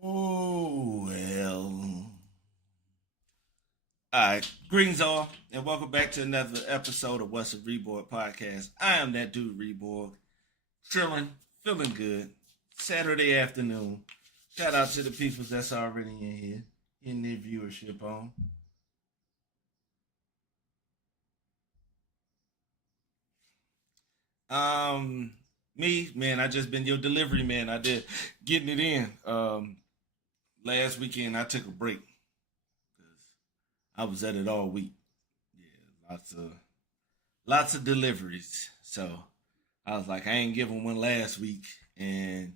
Oh, well. All right. Greetings, all, and welcome back to another episode of What's a reborG podcast. I am that dude, reborG. Chilling, feeling good. Saturday afternoon. Shout out to the people that's already in here, getting their viewership on. Um, Me, man, I just been your delivery man. I did getting it in. Last weekend I took a break because I was at it all week. Yeah, lots of deliveries. So I was like, I ain't giving one last week, and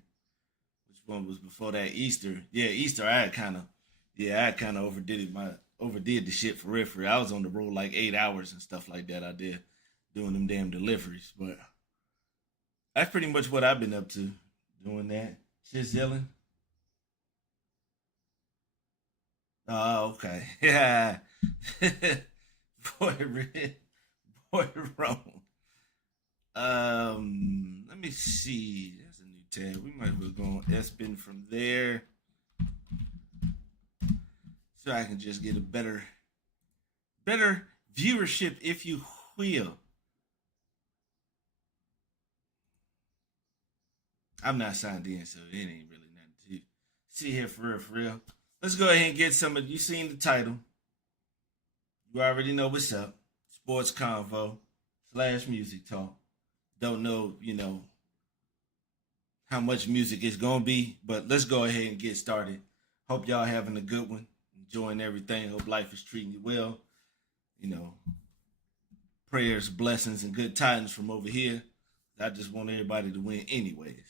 which one was before that? Easter. Yeah, Easter. I kind of overdid it. My overdid the shit for real. For real. I was on the road like 8 hours and stuff like that. I did doing them damn deliveries, but that's pretty much what I've been up to. Doing that, chiseling. Oh, okay. Yeah. boy, boy, wrong. Let me see. That's a new tab. We might as well go on Espen from there, so I can just get a better viewership, if you will. I'm not signed in, so it ain't really nothing to see here for real. For real. Let's go ahead and get some of you. Seen the title? You already know what's up. Sports Convo / music talk. Don't know, how much music it's gonna be, but let's go ahead and get started. Hope y'all having a good one, enjoying everything. Hope life is treating you well. You know, prayers, blessings, and good tidings from over here. I just want everybody to win, anyways.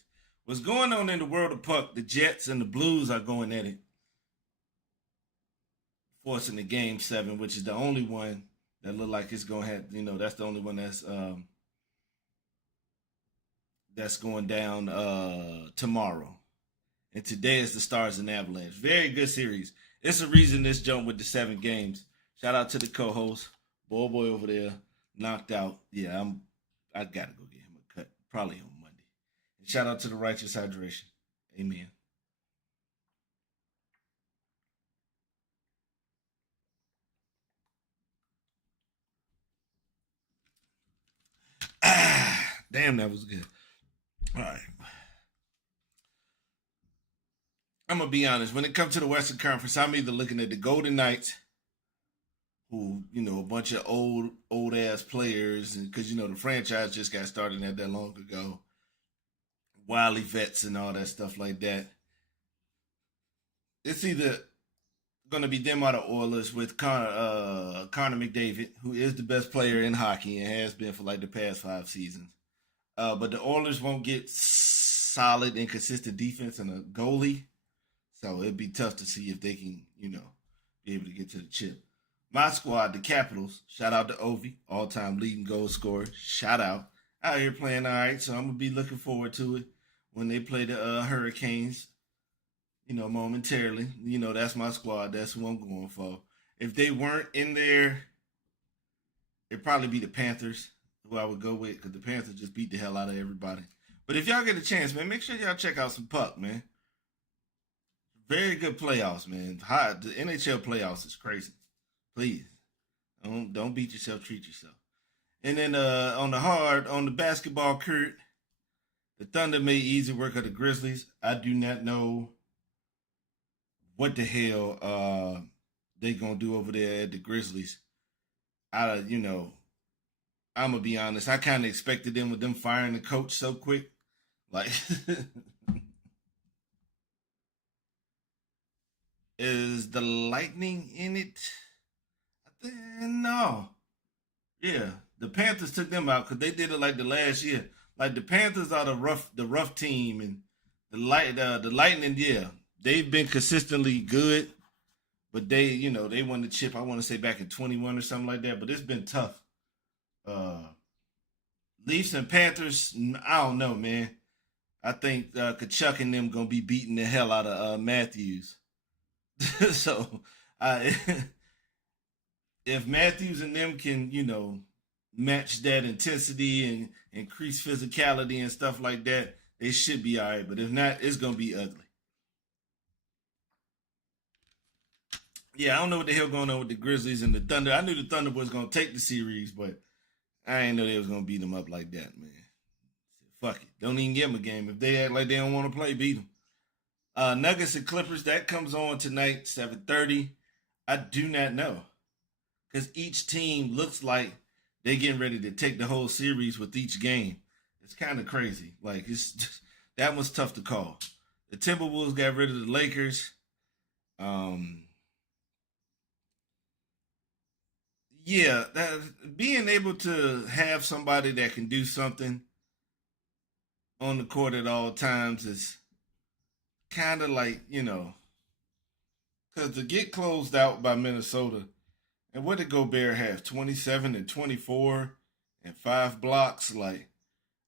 What's going on in the world of puck? The Jets and the Blues are going at it, forcing the game 7, which is the only one that look like it's gonna have. That's the only one that's going down tomorrow. And today is the Stars and Avalanche. Very good series. It's a reason this jump with the 7 games. Shout out to the co-host, boy over there, knocked out. Yeah, I gotta go get him a cut, probably on Monday. And shout out to the Righteous Hydration. Amen. Damn, that was good. All right. I'm gonna be honest. When it comes to the Western Conference, I'm either looking at the Golden Knights, who a bunch of old ass players, and because the franchise just got started not that long ago, wily vets and all that stuff like that. It's either gonna be them or the Oilers with Connor McDavid, who is the best player in hockey and has been for like the past 5 seasons. But the Oilers won't get solid and consistent defense and a goalie, so it'd be tough to see if they can, be able to get to the chip. My squad, the Capitals, shout out to Ovi, all time leading goal scorer. Shout out here playing all right, so I'm gonna be looking forward to it when they play the Hurricanes. Momentarily. That's my squad. That's who I'm going for. If they weren't in there, it'd probably be the Panthers, who I would go with, because the Panthers just beat the hell out of everybody. But if y'all get a chance, man, make sure y'all check out some puck, man. Very good playoffs, man. The NHL playoffs is crazy. Please don't beat yourself. Treat yourself. And then on the basketball court, the Thunder made easy work of the Grizzlies. I do not know what the hell they gonna do over there at the Grizzlies. I I'm gonna be honest. I kind of expected them with them firing the coach so quick. Like, is the Lightning in it? No. Yeah, the Panthers took them out because they did it like the last year. Like the Panthers are the rough team, and the Lightning. Yeah, they've been consistently good, but they won the chip. I want to say back in 21 or something like that. But it's been tough. Uh, Leafs and Panthers. I don't know, man. I think Kachuk and them gonna be beating the hell out of Matthews. So, I if Matthews and them can, match that intensity and increase physicality and stuff like that, they should be all right. But if not, it's gonna be ugly. Yeah, I don't know what the hell going on with the Grizzlies and the Thunder. I knew the Thunder was gonna take the series, but I ain't know they was gonna beat them up like that, man. Fuck it, don't even give them a game if they act like they don't want to play. Beat them. Nuggets and Clippers that comes on tonight, 7:30. I do not know because each team looks like they getting ready to take the whole series with each game. It's kind of crazy. Like it's just, that was tough to call. The Timberwolves got rid of the Lakers. Um, yeah, being able to have somebody that can do something on the court at all times is kind of like because to get closed out by Minnesota, and what did Gobert have? 27 and 24 and 5 blocks. Like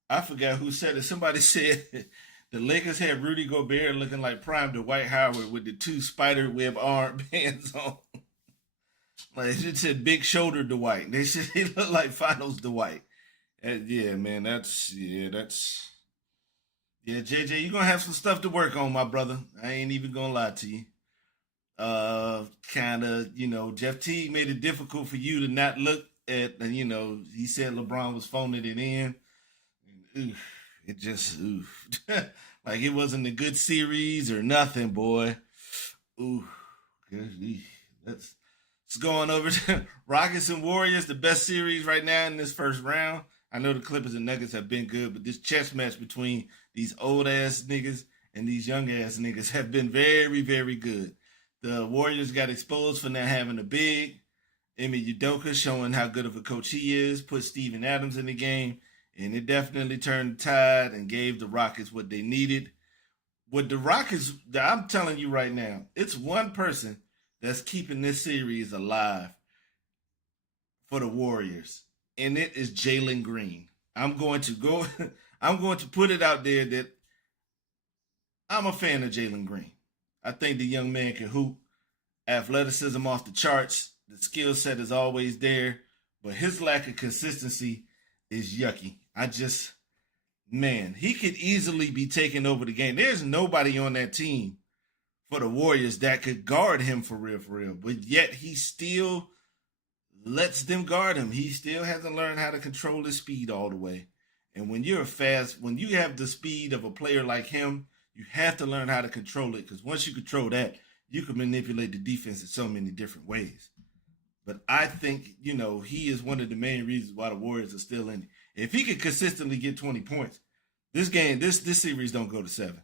I forgot who said it. Somebody said the Lakers had Rudy Gobert looking like prime Dwight Howard with the two spider web armbands on. Like it said big shoulder Dwight. They said he looked like finals Dwight. And yeah, man, that's yeah, JJ, you're gonna have some stuff to work on, my brother. I ain't even gonna lie to you. Kind of, Jeff Teague made it difficult for you to not look at, he said LeBron was phoning it in. Oof, it just, oof. Like it wasn't a good series or nothing, boy. Ooh, let's go on over to Rockets and Warriors, the best series right now in this first round. I know the Clippers and Nuggets have been good, but this chess match between these old ass niggas and these young ass niggas have been very, very good. The Warriors got exposed for not having a big. Emi Udoka showing how good of a coach he is, put Steven Adams in the game, and it definitely turned the tide and gave the Rockets what they needed. With the Rockets, I'm telling you right now, it's one person that's keeping this series alive for the Warriors, and it is Jalen Green. I'm going to go. I'm going to put it out there that I'm a fan of Jalen Green. I think the young man can hoop. Athleticism off the charts. The skill set is always there, but his lack of consistency is yucky. Man, he could easily be taking over the game. There's nobody on that team for the Warriors that could guard him for real, for real. But yet he still lets them guard him. He still hasn't learned how to control his speed all the way. And when when you have the speed of a player like him, you have to learn how to control it because once you control that, you can manipulate the defense in so many different ways. But I think, he is one of the main reasons why the Warriors are still in it. If he could consistently get 20 points, this series don't go to 7.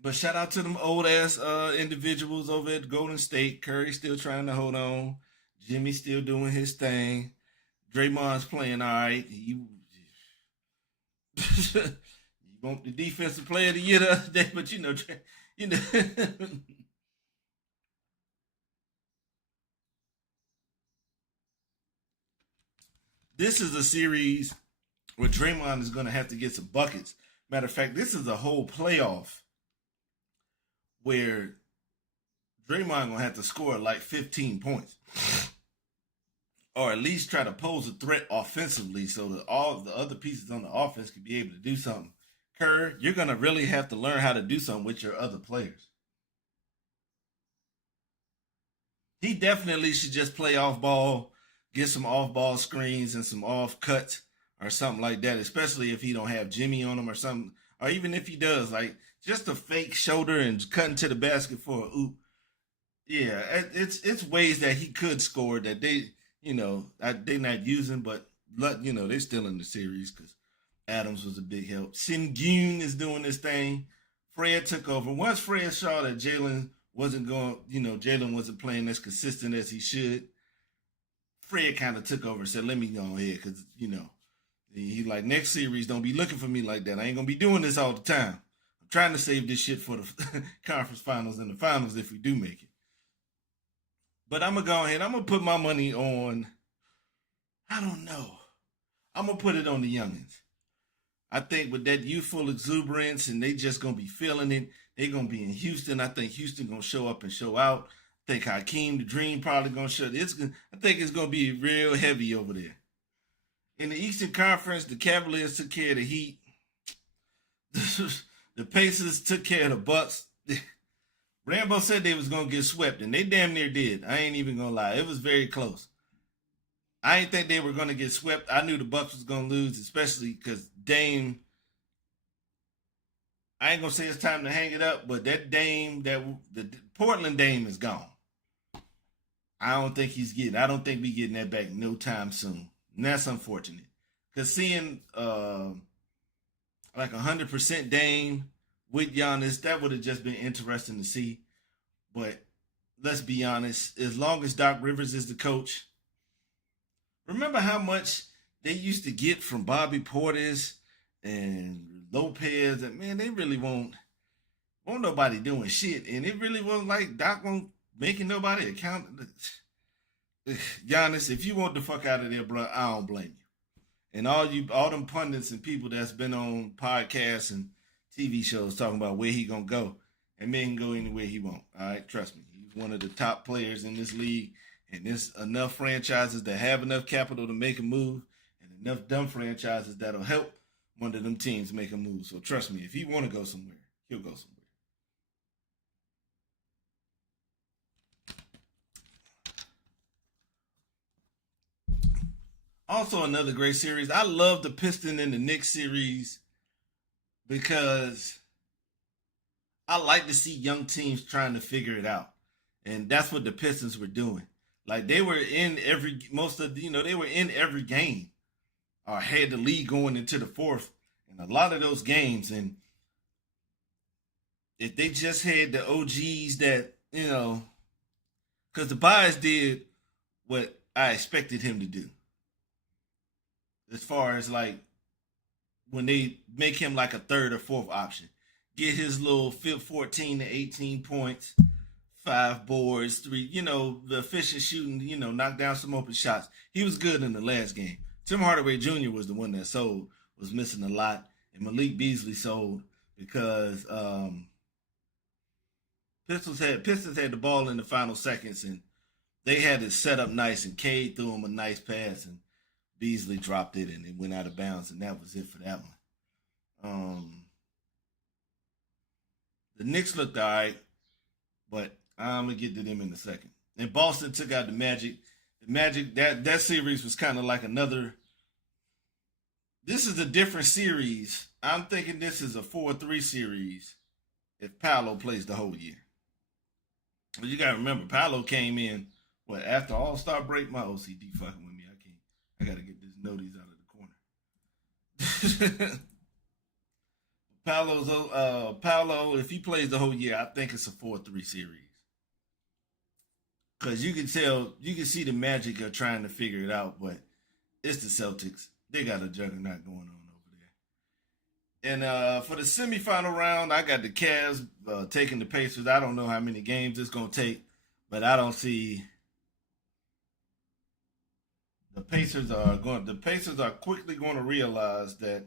But shout out to them old ass individuals over at Golden State. Curry still trying to hold on. Jimmy still doing his thing. Draymond's playing all right. You want the defensive player of the year the other day, but you know, this is a series where Draymond is going to have to get some buckets. Matter of fact, this is a whole playoff where Draymond gonna have to score like 15 points, or at least try to pose a threat offensively, so that all of the other pieces on the offense can be able to do something. Kerr, you're gonna really have to learn how to do something with your other players. He definitely should just play off ball, get some off ball screens and some off cuts or something like that. Especially if he don't have Jimmy on him or something, or even if he does, like just a fake shoulder and cutting to the basket for a oop. Yeah, it's ways that he could score that they not using, but they're still in the series because Adams was a big help. Sengun is doing this thing. Fred took over. Once Fred saw that Jalen wasn't going, Jalen wasn't playing as consistent as he should. Fred kind of took over and said, "Let me go ahead," because he like next series don't be looking for me like that. I ain't gonna be doing this all the time. I'm trying to save this shit for the conference finals and the finals if we do make it. But I'm gonna go ahead. I'm gonna put my money on. I don't know. I'm gonna put it on the youngins. I think with that youthful exuberance and they just gonna be feeling it. They're gonna be in Houston. I think Houston gonna show up and show out. I think Hakeem the Dream probably gonna show. I think it's gonna be real heavy over there. In the Eastern Conference, the Cavaliers took care of the Heat. The Pacers took care of the Bucks. Rambo said they was gonna get swept, and they damn near did. I ain't even gonna lie. It was very close. I didn't think they were gonna get swept. I knew the Bucks was gonna lose, especially because Dame. I ain't gonna say it's time to hang it up, but that Dame, that the Portland Dame is gone. I don't think he's getting. I don't think we getting that back no time soon. And that's unfortunate. Cause seeing like 100% Dame with Giannis, that would have just been interesting to see. But let's be honest, as long as Doc Rivers is the coach, remember how much they used to get from Bobby Portis and Lopez, and man, they really won't nobody doing shit, and it really wasn't like Doc won't making nobody account. Giannis, if you want the fuck out of there, bro, I don't blame you. And all them pundits and people that's been on podcasts and TV shows talking about where he gonna go, and man can go anywhere he want. All right, trust me, he's one of the top players in this league, and there's enough franchises that have enough capital to make a move, and enough dumb franchises that'll help one of them teams make a move. So trust me, if he want to go somewhere, he'll go somewhere. Also, another great series. I love the Piston and the Knicks series because I like to see young teams trying to figure it out, and that's what the Pistons were doing. Like they were in every most of they were in every game, or had the lead going into the fourth, in a lot of those games. And if they just had the OGs that because the Bias did what I expected him to do, as far as like when they make him like a third or fourth option, get his little 14 to 18 points, 5 boards, three, the efficient shooting, knock down some open shots. He was good in the last game. Tim Hardaway Jr. was the one that sold, was missing a lot, and Malik Beasley sold because Pistons had the ball in the final seconds, and they had it set up nice, and Cade threw him a nice pass, and Beasley dropped it, and it went out of bounds, and that was it for that one. The Knicks looked all right, but I'm gonna get to them in a second. And Boston took out the Magic. The Magic, that series was kind of like another. This is a different series. I'm thinking this is a 4-3 series if Paolo plays the whole year. But you gotta remember, Paolo came in after All-Star break. My OCD fucking with me. I gotta get this notice out of the corner. Paolo, if he plays the whole year, I think it's a 4-3 series. Cause you can see the Magic are trying to figure it out, but it's the Celtics. They got a juggernaut going on over there. And for the semifinal round, I got the Cavs taking the Pacers. I don't know how many games it's gonna take, but I don't see the Pacers are quickly going to realize that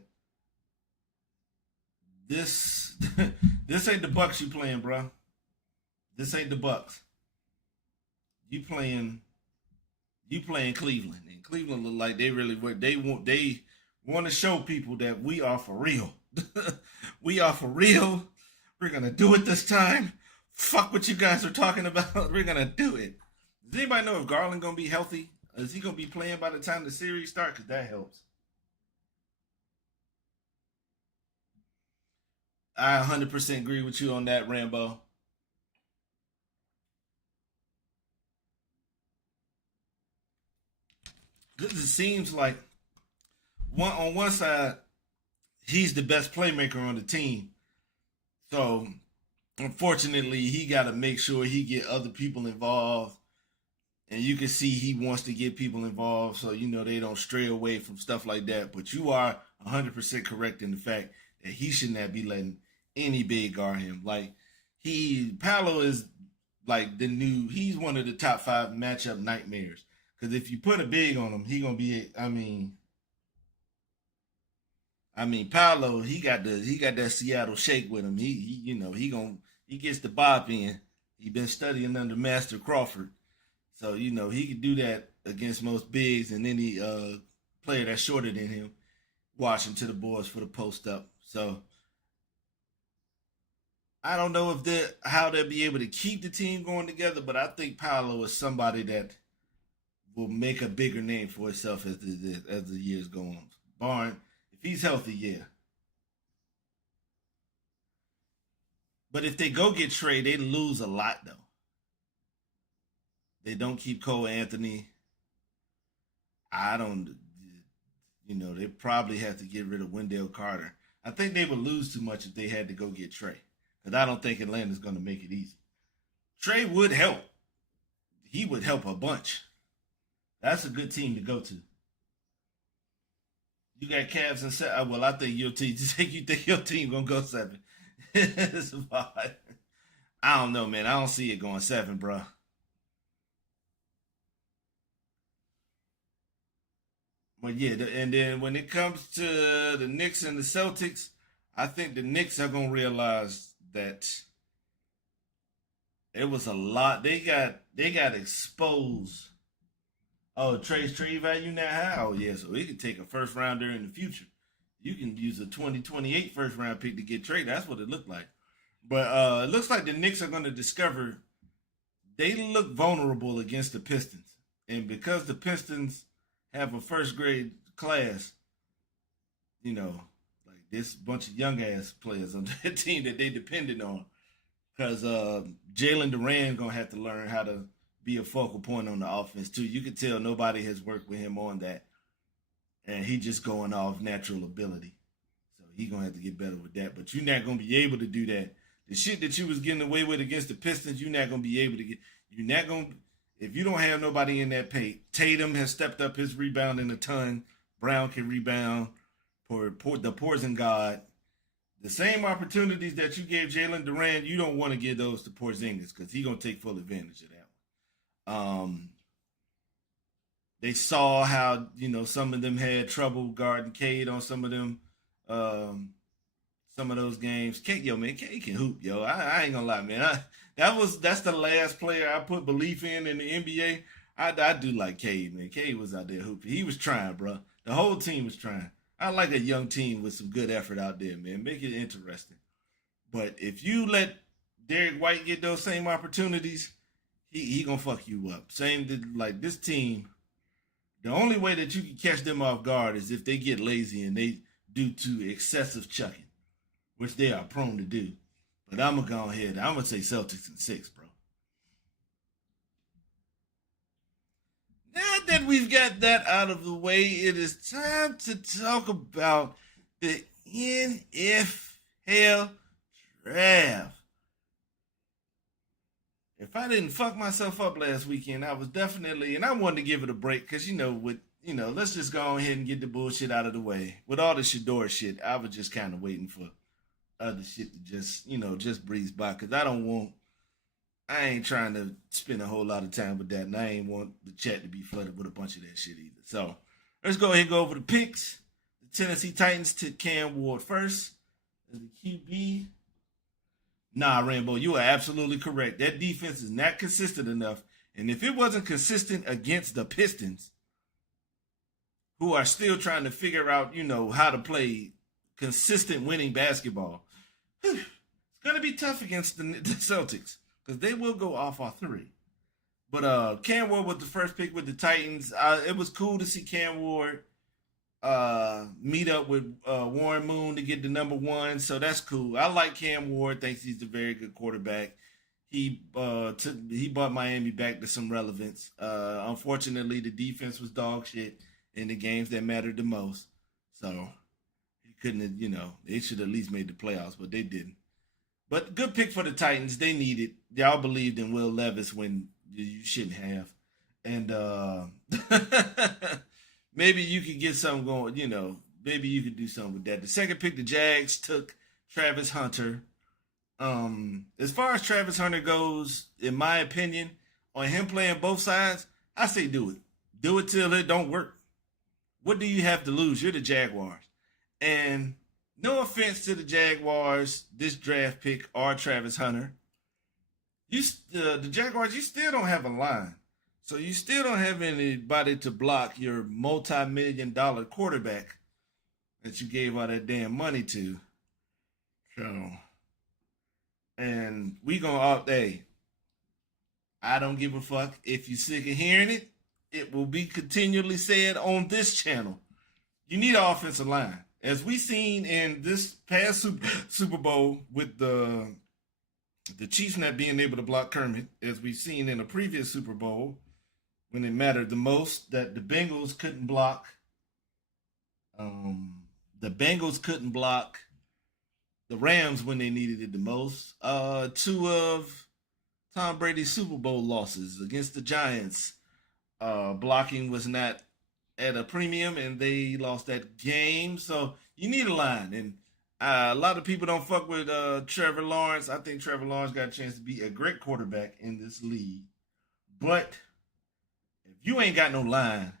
this this ain't the Bucks you playing, bro. This ain't the Bucks. You playing Cleveland, and Cleveland look like they really they want to show people that we are for real. We are for real. We're gonna do it this time. Fuck what you guys are talking about. We're gonna do it. Does anybody know if Garland gonna be healthy? Is he gonna be playing by the time the series starts? Cause that helps. I 100% agree with you on that, Rambo. Because it seems like on one side, he's the best playmaker on the team. So unfortunately, he got to make sure he get other people involved, and you can see he wants to get people involved, so they don't stray away from stuff like that. But you are 100% correct in the fact that he should not be letting any big guard him. Like Paolo is like he's one of the top 5 matchup nightmares. Because if you put a big on him, he gonna be. Paolo, he got that Seattle shake with him. He gets the bop in. He been studying under Master Crawford, so he can do that against most bigs and any player that's shorter than him. Watching to the boards for the post up. So I don't know if they how they'll be able to keep the team going together, but I think Paolo is somebody that will make a bigger name for himself as the years go on. Barn, if he's healthy, yeah. But if they go get Trey, they lose a lot though. They don't keep Cole Anthony. I don't. They probably have to get rid of Wendell Carter. I think they would lose too much if they had to go get Trey, because I don't think Atlanta's going to make it easy. Trey would help. He would help a bunch. That's a good team to go to. You got Cavs and seven. Well, I think your team. You think your team gonna go seven? It's about, I don't know, man. I don't see it going seven, bro. But yeah, and then when it comes to the Knicks and the Celtics, I think the Knicks are gonna realize that it was a lot. They got exposed. Oh, Trey's trade value now high. Oh yeah, so he could take a first rounder in the future. You can use a 2028 first round pick to get Trey. That's what it looked like. But it looks like the Knicks are going to discover they look vulnerable against the Pistons, and because the Pistons have a first grade class, you know, like this bunch of young ass players on their team that they depended on, because Jalen Duran gonna have to learn how to be a focal point on the offense too. You can tell nobody has worked with him on that, and he just going off natural ability. So he gonna have to get better with that. But you're not gonna be able to do that. The shit that you was getting away with against the Pistons, you're not gonna be able to get. You're not gonna if you don't have nobody in that paint. Tatum has stepped up his rebounding a ton. Brown can rebound. For the Poison God, the same opportunities that you gave Jalen Duran, you don't want to give those to Porzingis because he's gonna take full advantage of that one. They saw how some of them had trouble guarding Cade on um, some of those games. Cade, yo man, Cade can hoop, yo. I ain't gonna lie, man. That's the last player I put belief in the NBA. I do like Cade, man. Cade was out there hooping. He was trying, bro. The whole team was trying. I like a young team with some good effort out there, man. Make it interesting. But if you let Derek White get those same opportunities, he gonna fuck you up. Like this team. The only way that you can catch them off guard is if they get lazy and they do to excessive chucking, which they are prone to do. But I'm gonna go ahead. I'm gonna say Celtics in six, bro. Now that we've got that out of the way, it is time to talk about the NFL draft. If I didn't fuck myself up last weekend, I was definitely, and I wanted to give it a break because let's just go ahead and get the bullshit out of the way. With all the Shador shit, I was just kind of waiting for other shit to just breeze by because I ain't trying to spend a whole lot of time with that, and I ain't want the chat to be flooded with a bunch of that shit either. So let's go ahead and go over the picks. The Tennessee Titans took Cam Ward first as the QB. Nah, Rambo, you are absolutely correct. That defense is not consistent enough. And if it wasn't consistent against the Pistons, who are still trying to figure out, how to play consistent winning basketball, it's going to be tough against the Celtics because they will go off our three. But Cam Ward was the first pick with the Titans. It was cool to see Cam Ward meet up with Warren Moon to get the number one. So that's cool. I like Cam Ward. Thinks he's a very good quarterback. He brought Miami back to some relevance. Unfortunately, the defense was dog shit in the games that mattered the most. So he couldn't have, they should have at least made the playoffs, but they didn't. But good pick for the Titans. They needed. Y'all believed in Will Levis when you shouldn't have. And maybe you could get something going, maybe you could do something with that. The second pick, the Jags took Travis Hunter. As far as Travis Hunter goes, in my opinion, on him playing both sides, I say do it. Do it till it don't work. What do you have to lose? You're the Jaguars. And no offense to the Jaguars, this draft pick or Travis Hunter. The Jaguars, you still don't have a line. So you still don't have anybody to block your multi-million-dollar quarterback that you gave all that damn money to. So, And we gonna opt a. I don't give a fuck if you sick of hearing it. It will be continually said on this channel. You need an offensive line, as we seen in this past Super Bowl with the Chiefs not being able to block Kermit, as we've seen in a previous Super Bowl when it mattered the most, that the Bengals couldn't block. The Bengals couldn't block the Rams when they needed it the most. Two of Tom Brady's Super Bowl losses against the Giants, blocking was not at a premium, and they lost that game. So you need a line, and a lot of people don't fuck with Trevor Lawrence. I think Trevor Lawrence got a chance to be a great quarterback in this league, but if you ain't got no line,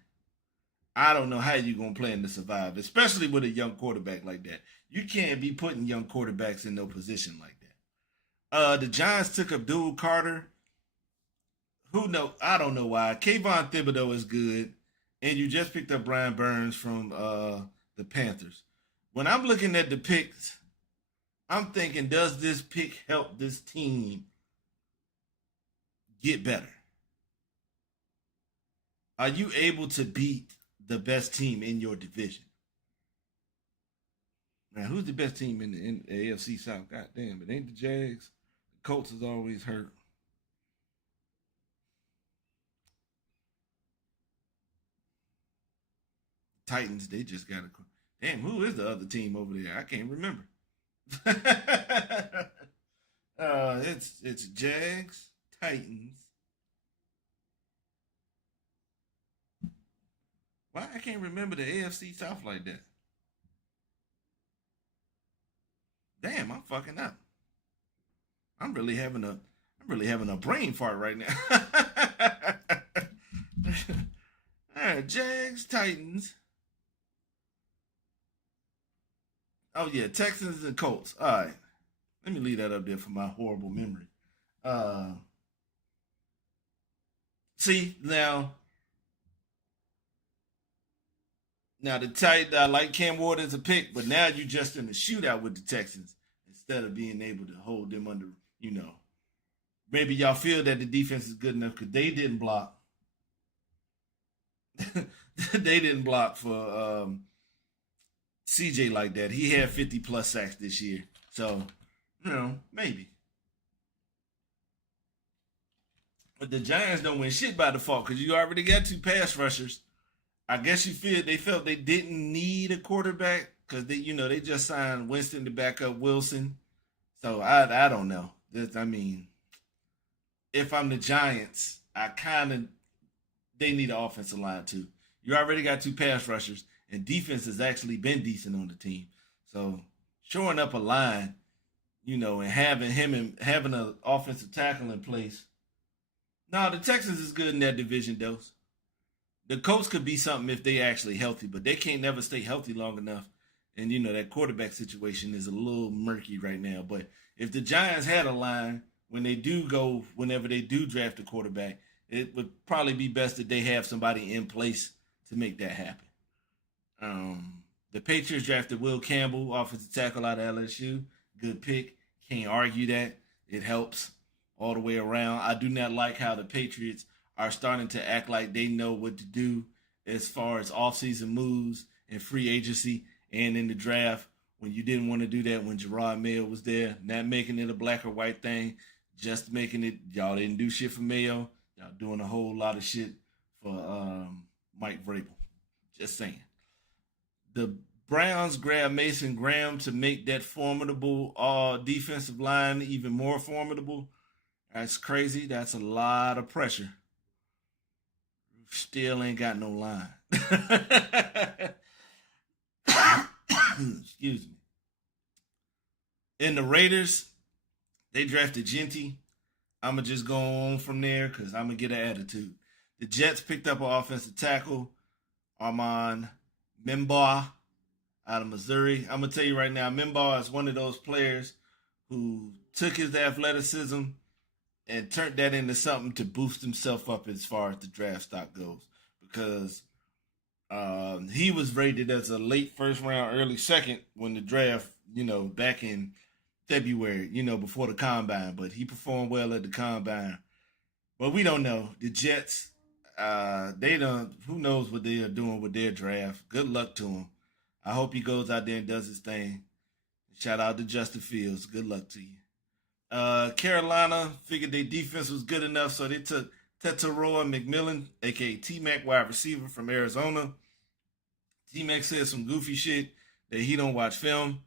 I don't know how you gonna plan to survive, especially with a young quarterback like that. You can't be putting young quarterbacks in no position like that. The Giants took Abdul Carter. Who know? I don't know why. Kayvon Thibodeau is good, and you just picked up Brian Burns from the Panthers. When I'm looking at the picks, I'm thinking, does this pick help this team get better? Are you able to beat the best team in your division? Now, who's the best team in the AFC South? God damn, it ain't the Jags. The Colts is always hurt. Titans, they just got a. Damn, who is the other team over there? I can't remember. It's Jags, Titans. Why I can't remember the AFC South like that? Damn, I'm fucking up. I'm really having a brain fart right now. All right, Jags, Titans. Oh yeah, Texans and Colts. All right, let me leave that up there for my horrible memory. Uh, See now the tight. I like Cam Ward as a pick, but now you just in a shootout with the Texans instead of being able to hold them under. You know, maybe y'all feel that the defense is good enough because they didn't block. They didn't block for CJ like that. He had 50 plus sacks this year, so maybe. But the Giants don't win shit by default because you already got two pass rushers. I guess they felt they didn't need a quarterback because they just signed Winston to back up Wilson. So I don't know. I mean, if I'm the Giants, they need an offensive line too. You already got two pass rushers, and defense has actually been decent on the team. So showing up a line, and having an offensive tackle in place. No, the Texans is good in that division, though. The Colts could be something if they actually healthy, but they can't never stay healthy long enough. And that quarterback situation is a little murky right now. But if the Giants had a line whenever they do draft a quarterback, it would probably be best that they have somebody in place to make that happen. The Patriots drafted Will Campbell, offensive tackle out of LSU. Good pick. Can't argue that. It helps all the way around. I do not like how the Patriots are starting to act like they know what to do as far as offseason moves and free agency and in the draft when you didn't want to do that when Gerard Mayo was there. Not making it a black or white thing, just making it, y'all didn't do shit for Mayo. Y'all doing a whole lot of shit for Mike Vrabel. Just saying. The Browns grabbed Mason Graham to make that formidable defensive line even more formidable. That's crazy. That's a lot of pressure. Still ain't got no line. Excuse me. In the Raiders, they drafted Genty. I'm going to just go on from there because I'm going to get an attitude. The Jets picked up an offensive tackle, Armand Membar, out of Missouri. I'm going to tell you right now, Membar is one of those players who took his athleticism and turned that into something to boost himself up as far as the draft stock goes. Because he was rated as a late first round, early second when the draft, back in February, before the combine, but he performed well at the combine. But we don't know. The Jets, they don't. Who knows what they are doing with their draft? Good luck to him. I hope he goes out there and does his thing. Shout out to Justin Fields. Good luck to you. Carolina figured their defense was good enough, so they took Tetaroa McMillan, aka T-Mac, wide receiver from Arizona. T-Mac said some goofy shit that he don't watch film.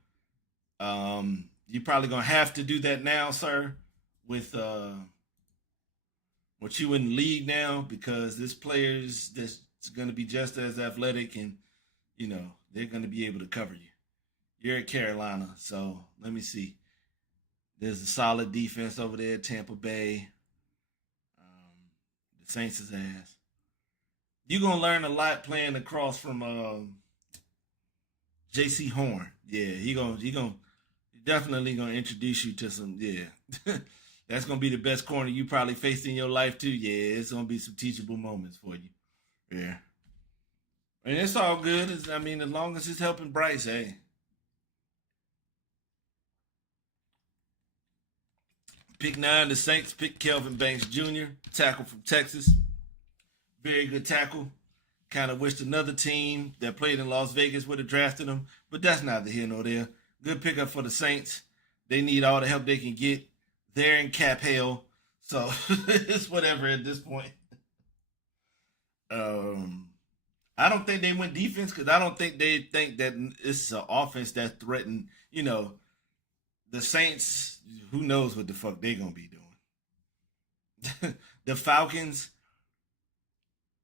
You're probably gonna have to do that now, sir, with you in the league now, because this player's that's gonna be just as athletic, and they're gonna be able to cover you. You're at Carolina, so let me see. There's a solid defense over there, Tampa Bay. The Saints' ass. You're gonna learn a lot playing across from J.C. Horn. Yeah, he definitely gonna introduce you to some. Yeah, that's gonna be the best corner you probably faced in your life too. Yeah, it's gonna be some teachable moments for you. Yeah, and it's all good. I mean, as long as it's helping Bryce, hey. Pick 9, the Saints pick Kelvin Banks Jr., tackle from Texas. Very good tackle. Kind of wished another team that played in Las Vegas would have drafted him, but that's neither here nor there. Good pickup for the Saints. They need all the help they can get. They're in cap hell, so it's whatever at this point. I don't think they went defense because I don't think they think that it's an offense that threatened, the Saints. Who knows what the fuck they're going to be doing. The Falcons,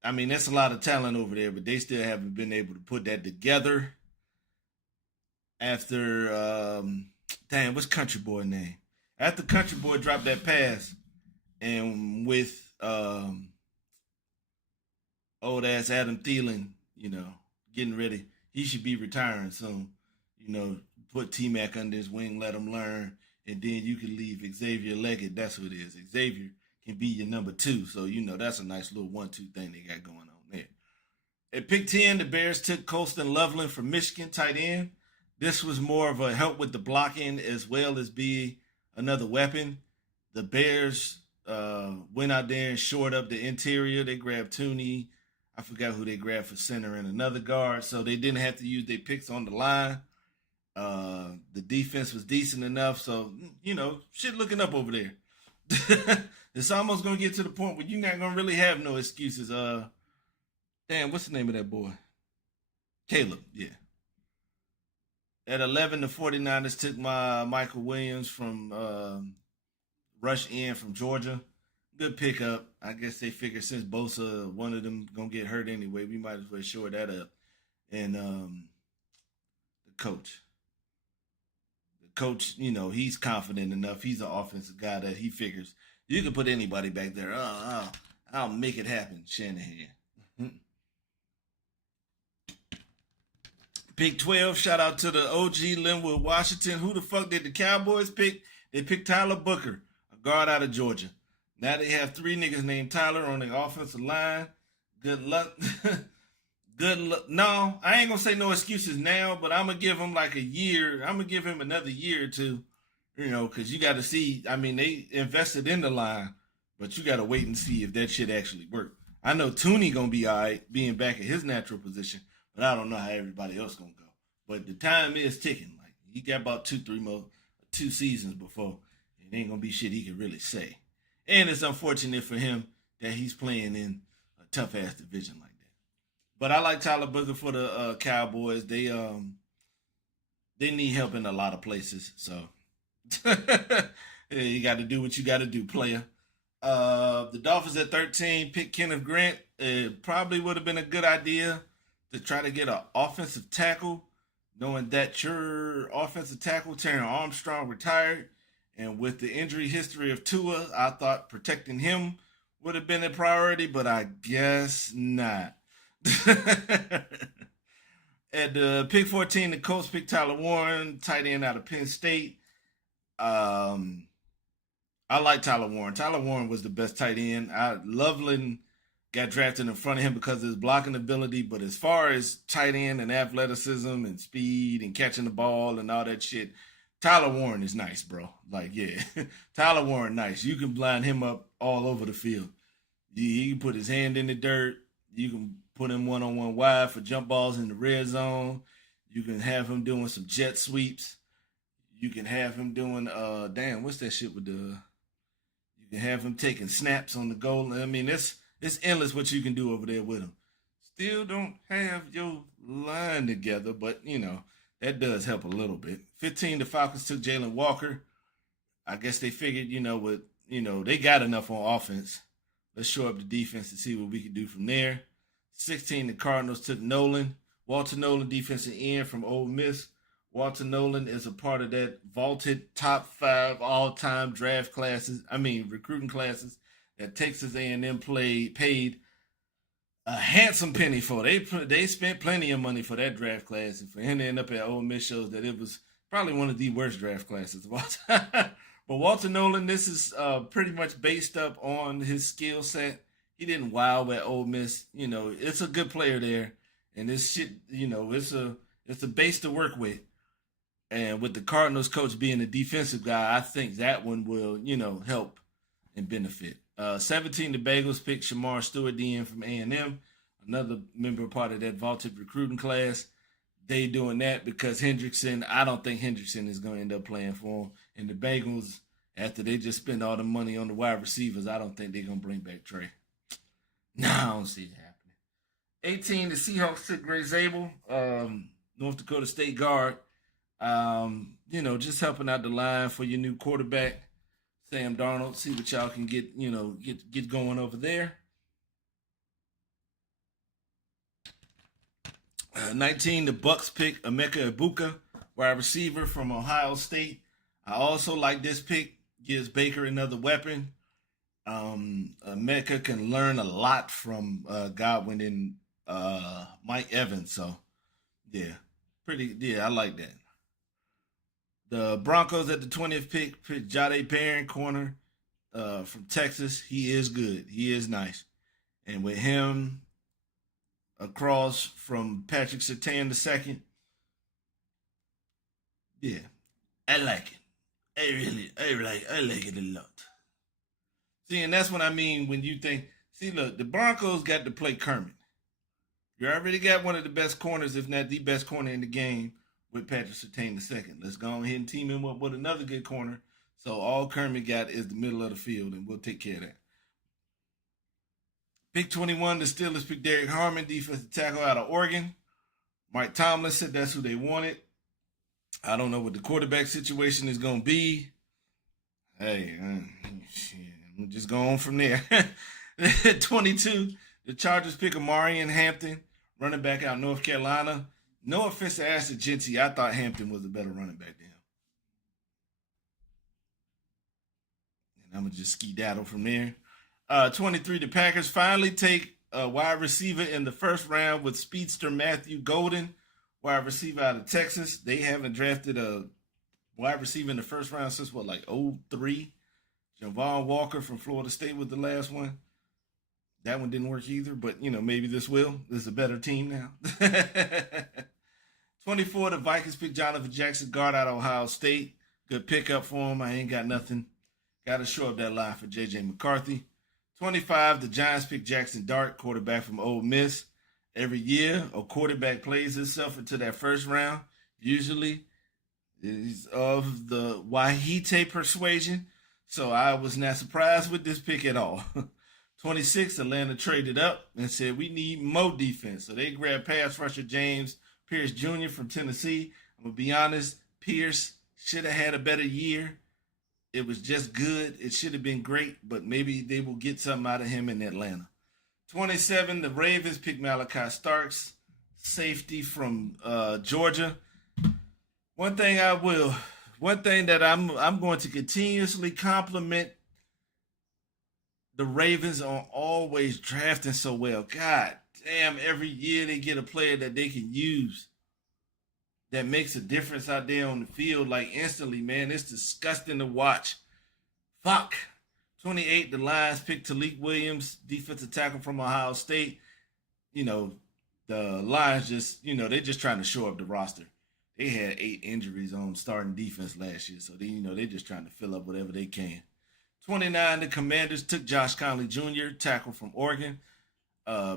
I mean, that's a lot of talent over there, but they still haven't been able to put that together after, what's Country Boy name? After Country Boy dropped that pass, and with old ass Adam Thielen, getting ready, he should be retiring soon. Put T-Mac under his wing, let him learn, and then you can leave Xavier Leggett. That's who it is. Xavier can be your number 2, so that's a nice little 1-2 thing they got going on there. At pick 10, the Bears took Colston Loveland from Michigan, tight end. This was more of a help with the blocking as well as be another weapon. The Bears went out there and shored up the interior. They grabbed Tooney. I forgot who they grabbed for center and another guard, so they didn't have to use their picks on the line. The defense was decent enough, so shit looking up over there. It's almost gonna get to the point where you're not gonna really have no excuses. What's the name of that boy? Caleb, yeah. At 11, the 49ers took my Michael Williams from Rush in from Georgia. Good pickup. I guess they figured since Bosa, one of them gonna get hurt anyway, we might as well shore that up. And the coach. Coach, he's confident enough. He's an offensive guy that he figures you can put anybody back there. I'll make it happen, Shanahan. Pick 12, shout out to the OG Linwood Washington. Who the fuck did the Cowboys pick? They picked Tyler Booker, a guard out of Georgia. Now they have 3 niggas named Tyler on the offensive line. Good luck. Good luck. No, I ain't gonna say no excuses now, but I'm gonna give him like a year. I'm gonna give him another year or two, because you got to see. I mean, they invested in the line, but you got to wait and see if that shit actually worked. I know Tooney gonna be all right being back in his natural position, but I don't know how everybody else gonna go. But the time is ticking. Like he got about 2 seasons before it ain't gonna be shit he can really say. And it's unfortunate for him that he's playing in a tough ass division like that. But I like Tyler Booker for the Cowboys. They need help in a lot of places. So you got to do what you got to do, player. The Dolphins at 13 pick Kenneth Grant. It probably would have been a good idea to try to get an offensive tackle, knowing that your offensive tackle, Terry Armstrong, retired. And with the injury history of Tua, I thought protecting him would have been a priority, but I guess not. At pick 14, the Colts picked Tyler Warren, tight end out of Penn State. I like Tyler Warren. Tyler Warren was the best tight end. Loveland got drafted in front of him because of his blocking ability, but as far as tight end and athleticism and speed and catching the ball and all that shit, Tyler Warren is nice, bro. Like, yeah, Tyler Warren, nice. You can line him up all over the field. He can put his hand in the dirt. You can put him one on one wide for jump balls in the red zone. You can have him doing some jet sweeps. You can have him doing damn, what's that shit with the you can have him taking snaps on the goal. I mean, it's endless what you can do over there with him. Still don't have your line together, but that does help a little bit. 15, the Falcons took Jalen Walker. I guess they figured, they got enough on offense. Let's show up the defense and see what we can do from there. 16, the Cardinals took Walter Nolan, defensive end from Ole Miss. Walter Nolan is a part of that vaulted top 5 all-time recruiting classes that Texas A&M paid a handsome penny for. They spent plenty of money for that draft class, and for him to end up at Ole Miss shows that it was probably one of the worst draft classes of all time. But Walter Nolan, this is pretty much based up on his skill set. He didn't wow at Ole Miss. It's a good player there, and this shit, it's a base to work with. And with the Cardinals coach being a defensive guy, I think that one will, help and benefit. 17, the Bengals picked Shamar Stewart, DN from A&M, another member part of that vaulted recruiting class. They doing that because I don't think Hendrickson is going to end up playing for them. And the Bengals, after they just spend all the money on the wide receivers, I don't think they're going to bring back Trey. No, I don't see it happening. 18, the Seahawks took Gray Zabel, North Dakota State guard. Just helping out the line for your new quarterback, Sam Darnold. See what y'all can get going over there. 19, the Bucks pick Emeka Egbuka, wide receiver from Ohio State. I also like this pick. Gives Baker another weapon. Emeka can learn a lot from Godwin and Mike Evans. So, yeah, I like that. The Broncos at the 20th pick picked Jahdae Barron, corner from Texas. He is good. He is nice. And with him across from Patrick Surtain II, yeah, I like it. I like it a lot. See, and that's what I mean when you think, look, the Broncos got to play Kermit. You already got one of the best corners, if not the best corner in the game, with Patrick Surtain II. Let's go ahead and team him up with another good corner. So all Kermit got is the middle of the field, and we'll take care of that. Pick 21, the Steelers picked Derek Harmon, defensive tackle out of Oregon. Mike Tomlin said that's who they wanted. I don't know what the quarterback situation is going to be. Hey, we'll just go on from there. 22, the Chargers pick Amarian Hampton, running back out of North Carolina. No offense to Ashton Genty, I thought Hampton was a better running back than him. And I'm going to just skedaddle from there. 23, the Packers finally take a wide receiver in the first round with speedster Matthew Golden, wide receiver out of Texas. They haven't drafted a wide receiver in the first round since, 03? Javon Walker from Florida State was the last one. That one didn't work either, but, maybe this will. This is a better team now. 24, the Vikings picked Jonathan Jackson, guard out of Ohio State. Good pickup for him. I ain't got nothing. Got to show up that line for J.J. McCarthy. 25, the Giants picked Jackson Dart, quarterback from Ole Miss. Every year, a quarterback plays himself into that first round. Usually, is of the Wahite persuasion. So I was not surprised with this pick at all. 26, Atlanta traded up and said, we need more defense. So they grabbed pass rusher James Pierce Jr. from Tennessee. I'm going to be honest, Pierce should have had a better year. It was just good. It should have been great, but maybe they will get something out of him in Atlanta. 27, the Ravens picked Malachi Starks, safety from Georgia. One thing that I'm going to continuously compliment the Ravens on always drafting so well. God damn, every year they get a player that they can use that makes a difference out there on the field, like instantly, man. It's disgusting to watch. Fuck. 28, the Lions picked Talik Williams, defensive tackle from Ohio State. The Lions just, they're just trying to shore up the roster. They had 8 injuries on starting defense last year, so they just trying to fill up whatever they can. 29, the Commanders took Josh Conley Jr., tackle from Oregon.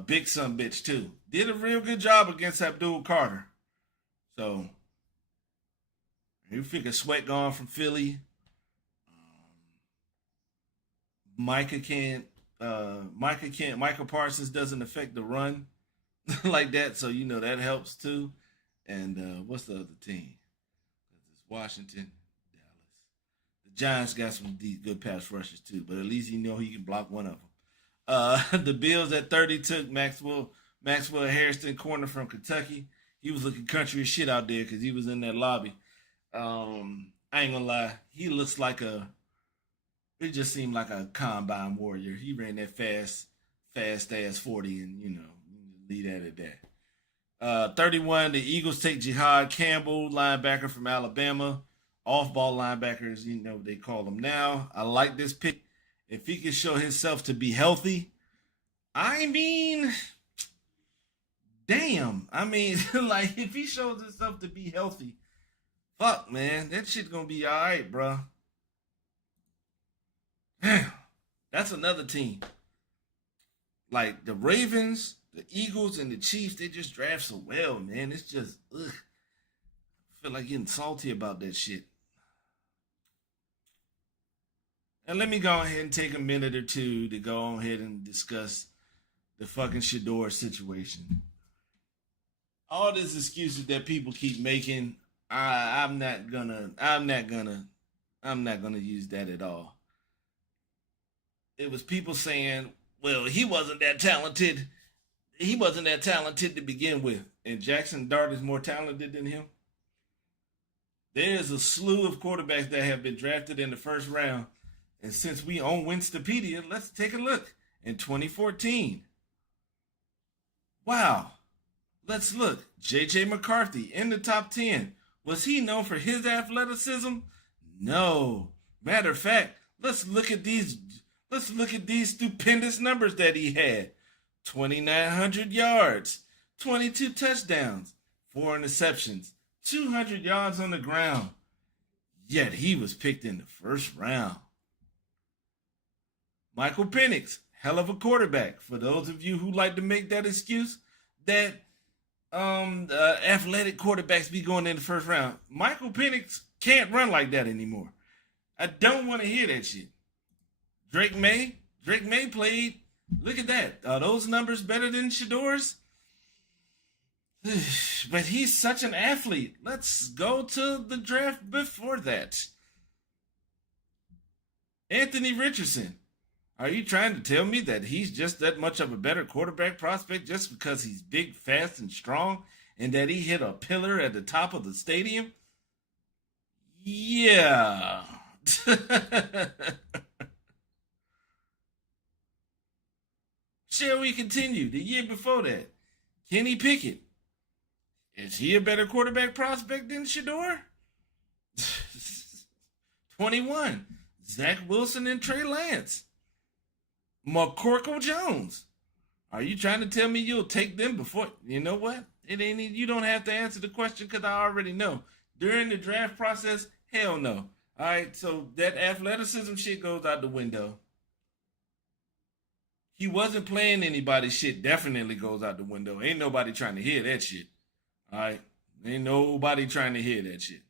Big son bitch too. Did a real good job against Abdul Carter. So you figure Sweat gone from Philly. Micah can't. Michael Parsons doesn't affect the run like that, so that helps too. And what's the other team? It's Washington, Dallas. The Giants got some good pass rushers too, but at least he can block one of them. The Bills at 30 took Maxwell Harrison, corner from Kentucky. He was looking country as shit out there because he was in that lobby. I ain't gonna lie, he looks like it just seemed like a combine warrior. He ran that fast ass 40, and leave that at that. 31, the Eagles take Jihad Campbell, linebacker from Alabama. Off-ball linebackers, they call them now. I like this pick. If he can show himself to be healthy, I mean, damn. I mean, like, if he shows himself to be healthy, fuck, man, that shit gonna be all right, bro. Damn, that's another team. Like, the Ravens, the Eagles, and the Chiefs, they just draft so well, man. It's just, ugh. I feel like getting salty about that shit. And let me go ahead and take a minute or two to go ahead and discuss the fucking Shador situation. All these excuses that people keep making, I'm not gonna use that at all. It was people saying, well, he wasn't that talented. He wasn't that talented to begin with. And Jackson Dart is more talented than him. There's a slew of quarterbacks that have been drafted in the first round. And since we own Winstopedia, let's take a look. In 2014. Wow. Let's look. J.J. McCarthy in the top 10. Was he known for his athleticism? No. Matter of fact, let's look at these stupendous numbers that he had. 2,900 yards, 22 touchdowns, 4 interceptions, 200 yards on the ground. Yet he was picked in the first round. Michael Penix, hell of a quarterback. For those of you who like to make that excuse that athletic quarterbacks be going in the first round, Michael Penix can't run like that anymore. I don't want to hear that shit. Drake May played. Look at that. Are those numbers better than Shador's? But he's such an athlete. Let's go to the draft before that. Anthony Richardson. Are you trying to tell me that he's just that much of a better quarterback prospect just because he's big, fast, and strong, and that he hit a pillar at the top of the stadium? Yeah. Shall we continue? The year before that, Kenny Pickett. Is he a better quarterback prospect than Shador? 21, Zach Wilson and Trey Lance. McCorkle Jones. Are you trying to tell me you'll take them before? You know what? You don't have to answer the question because I already know. During the draft process, hell no. All right, so that athleticism shit goes out the window. He wasn't playing anybody's shit definitely goes out the window. Ain't nobody trying to hear that shit. All right? Ain't nobody trying to hear that shit.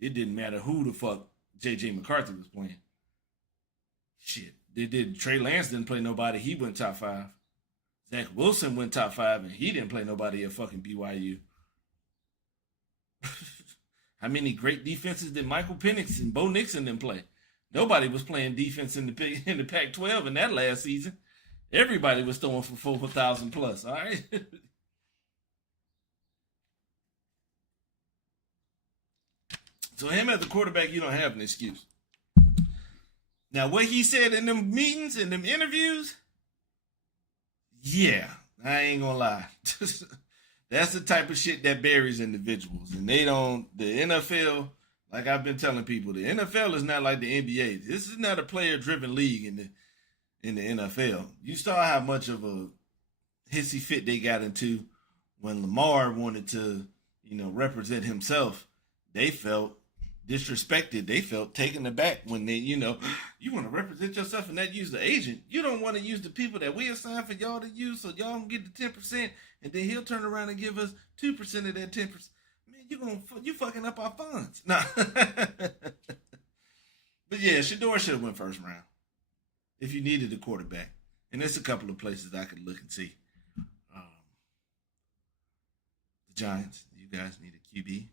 It didn't matter who the fuck J.J. McCarthy was playing. Shit. Trey Lance didn't play nobody. He went top 5. Zach Wilson went top 5, and he didn't play nobody at fucking BYU. How many great defenses did Michael Penix and Bo Nixon didn't play? Nobody was playing defense in the Pac-12 in that last season. Everybody was throwing for 4,000 plus, all right? So him as a quarterback, you don't have an excuse. Now, what he said in them meetings, in them interviews, yeah, I ain't gonna lie. That's the type of shit that buries individuals. And the NFL, like I've been telling people, the NFL is not like the NBA. This is not a player-driven league in the NFL. You saw how much of a hissy fit they got into when Lamar wanted to, represent himself, they felt disrespected. They felt taken aback when they, you want to represent yourself and not use the agent. You don't want to use the people that we assign for y'all to use, so y'all can get the 10%, and then he'll turn around and give us 2% of that 10%. Man, you fucking up our funds. Nah. But yeah, Shador should have went first round if you needed a quarterback. And there's a couple of places I could look and see. The Giants, you guys need a QB.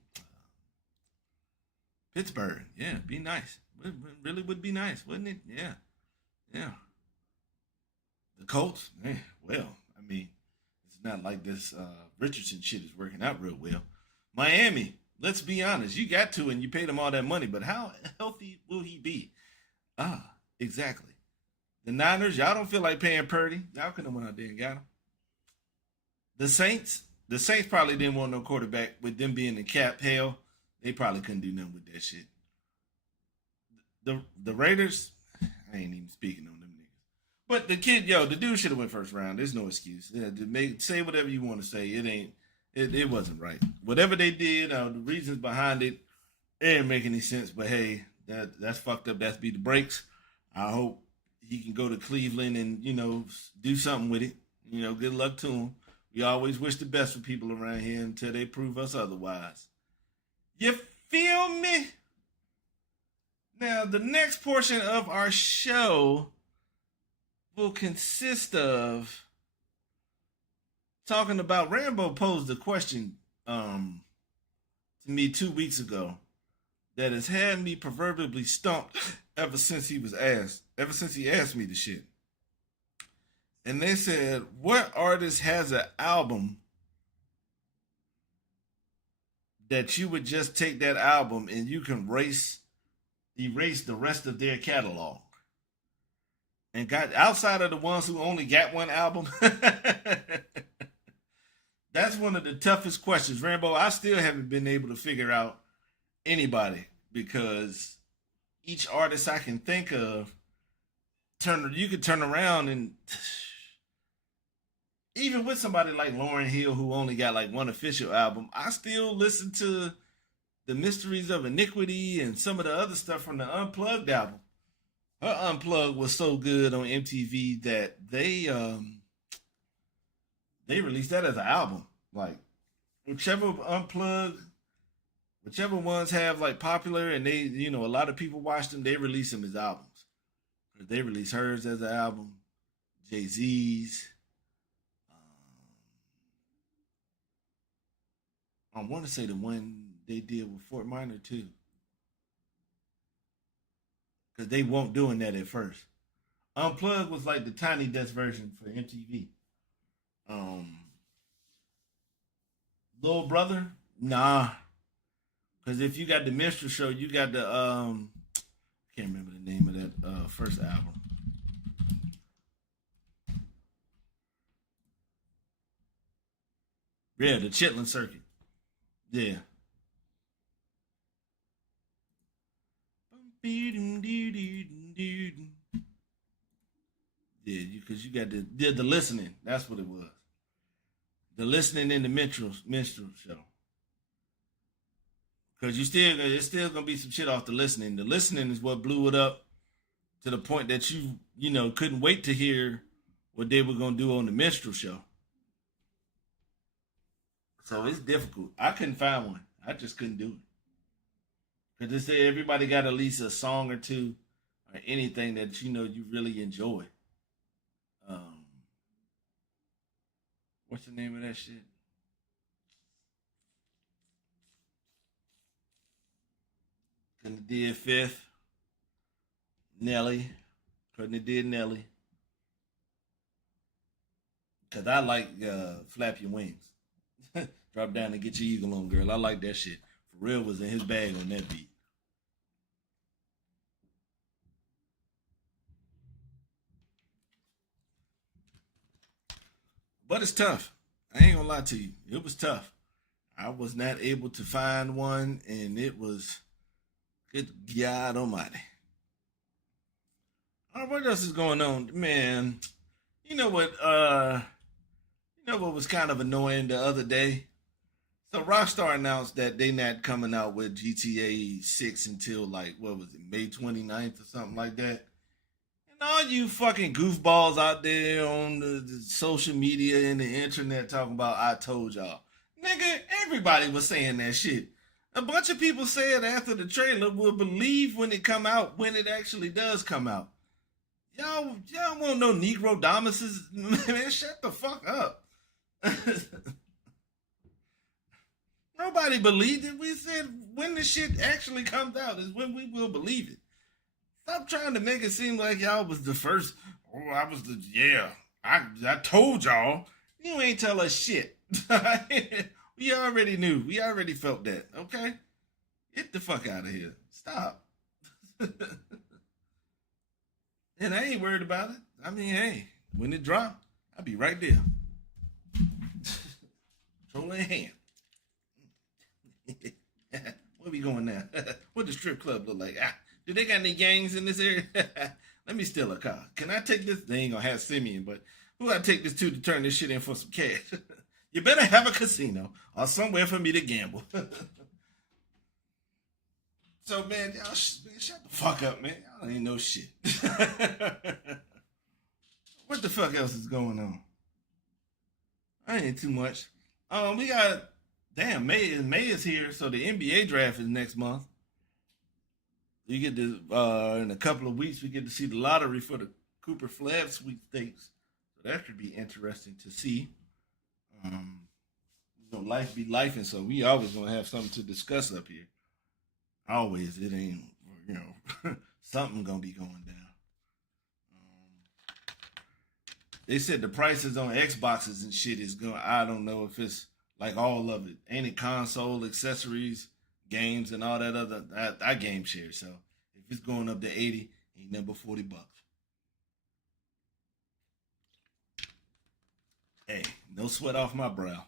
Pittsburgh, yeah, be nice. It really would be nice, wouldn't it? Yeah, yeah. The Colts, well, I mean, it's not like this Richardson shit is working out real well. Miami, let's be honest, you got to and you paid him all that money, but how healthy will he be? Exactly. The Niners, y'all don't feel like paying Purdy. Y'all could have went out there and got him. The Saints probably didn't want no quarterback with them being in cap hell. They probably couldn't do nothing with that shit. The Raiders, I ain't even speaking on them niggas. But the dude should have went first round. There's no excuse. Yeah, say whatever you want to say. It wasn't right. Whatever they did, the reasons behind it didn't make any sense. But hey, that's fucked up. That's beat the brakes. I hope he can go to Cleveland and do something with it. Good luck to him. We always wish the best for people around here until they prove us otherwise. You feel me? Now, the next portion of our show will consist of talking about Rambo posed a question to me 2 weeks ago that has had me proverbially stumped ever since he asked me the shit. And they said, what artist has an album that you would just take that album and you can erase the rest of their catalog? And got outside of the ones who only got one album. That's one of the toughest questions, Rambo. I still haven't been able to figure out anybody, because each artist I can think of, you could turn around and even with somebody like Lauryn Hill, who only got like one official album, I still listen to the Mysteries of Iniquity and some of the other stuff from the Unplugged album. Her Unplugged was so good on MTV that they released that as an album. Like whichever ones have like popular and they, a lot of people watch them, they release them as albums. They released hers as an album, Jay-Z's. I want to say the one they did with Fort Minor too, because they won't doing that at first. Unplugged was like the Tiny Desk version for MTV. Little Brother, nah, because if you got the Minstrel Show, you got the I can't remember the name of that first album. Yeah, the Chitlin Circuit. Yeah. Yeah, because you got the listening. That's what it was. The listening in the minstrel show. Because it's still gonna be some shit off the listening. The listening is what blew it up to the point that you couldn't wait to hear what they were gonna do on the minstrel show. So it's difficult. I couldn't find one. I just couldn't do it. Because they say everybody got at least a song or two or anything that you really enjoy. What's the name of that shit? Couldn't have did Fifth. Nelly. Couldn't have did Nelly. Because I like Flap Your Wings. Drop down and get your eagle on, girl. I like that shit. Pharrell was in his bag on that beat. But it's tough. I ain't gonna lie to you. It was tough. I was not able to find one, and it was good God Almighty. All right, what else is going on, man? You know what? Was kind of annoying the other day. So Rockstar announced that they not coming out with GTA 6 until like what was it, May 29th or something like that. And all you fucking goofballs out there on the social media and the internet talking about I told y'all. Nigga, everybody was saying that shit. A bunch of people said after the trailer will believe when it come out, when it actually does come out. Y'all want no Negro Domuses? Man, shut the fuck up. Nobody believed it. We said when the shit actually comes out is when we will believe it. Stop trying to make it seem like y'all was the first. Oh, I was the yeah. I told y'all. You ain't tell us shit. We already knew. We already felt that. Okay, get the fuck out of here. Stop. And I ain't worried about it. I mean, hey, when it drop, I'll be right there. Controller in hand. Where we going now? What does strip club look like? Do they got any gangs in this area? Let me steal a car. Can I take this? They ain't gonna have Simeon, but who I take this to turn this shit in for some cash? You better have a casino or somewhere for me to gamble. So man, y'all man, shut the fuck up, man. Y'all ain't no shit. What the fuck else is going on? I ain't too much. We got May is here, so the NBA draft is next month. You get to in a couple of weeks we get to see the lottery for the Cooper Flagg sweepstakes. So that should be interesting to see. Life be life, and so we always gonna have something to discuss up here. Always, it ain't something gonna be going down. They said the prices on Xboxes and shit is going. I don't know if it's like all of it. Ain't it console accessories, games, and all that other? I game share, so if it's going up to 80, ain't nothing but $40. Hey, no sweat off my brow.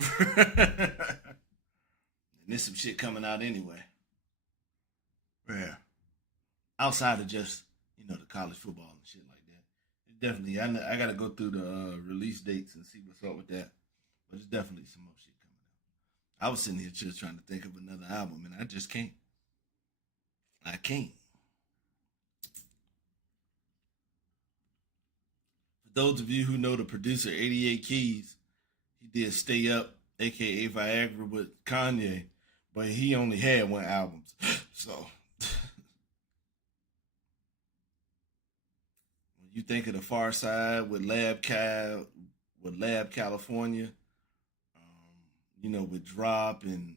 And there's some shit coming out anyway. Yeah. Outside of just, the college football and shit like that. It's definitely, I got to go through the release dates and see what's up with that. But it's definitely some more shit coming out. I was sitting here just trying to think of another album, and I just can't. I can't. For those of you who know the producer 88 Keys, he did Stay Up, aka Viagra with Kanye, but he only had one album. So when you think of the Far Side with Lab California, with Drop and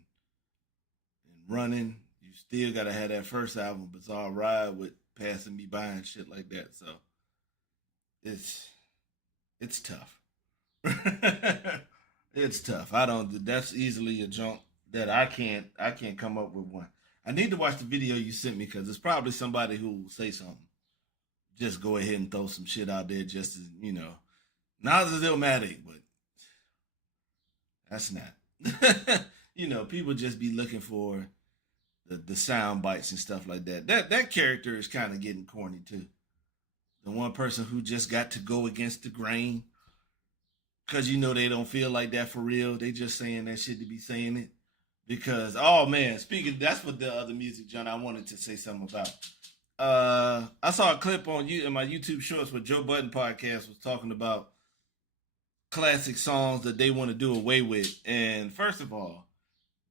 Running, you still gotta have that first album, Bizarre Ride with Passing Me By and shit like that. So it's tough. It's tough. That's easily a jump that I can't come up with one. I need to watch the video you sent me because it's probably somebody who will say something. Just go ahead and throw some shit out there just as, not as Illmatic, but that's not. People just be looking for the sound bites and stuff like that. That character is kind of getting corny too. The one person who just got to go against the grain because they don't feel like that for real. They just saying that shit to be saying it. Because oh man, that's what the other music genre I wanted to say something about. I saw a clip on you in my YouTube Shorts where Joe Budden podcast was talking about classic songs that they want to do away with. And first of all,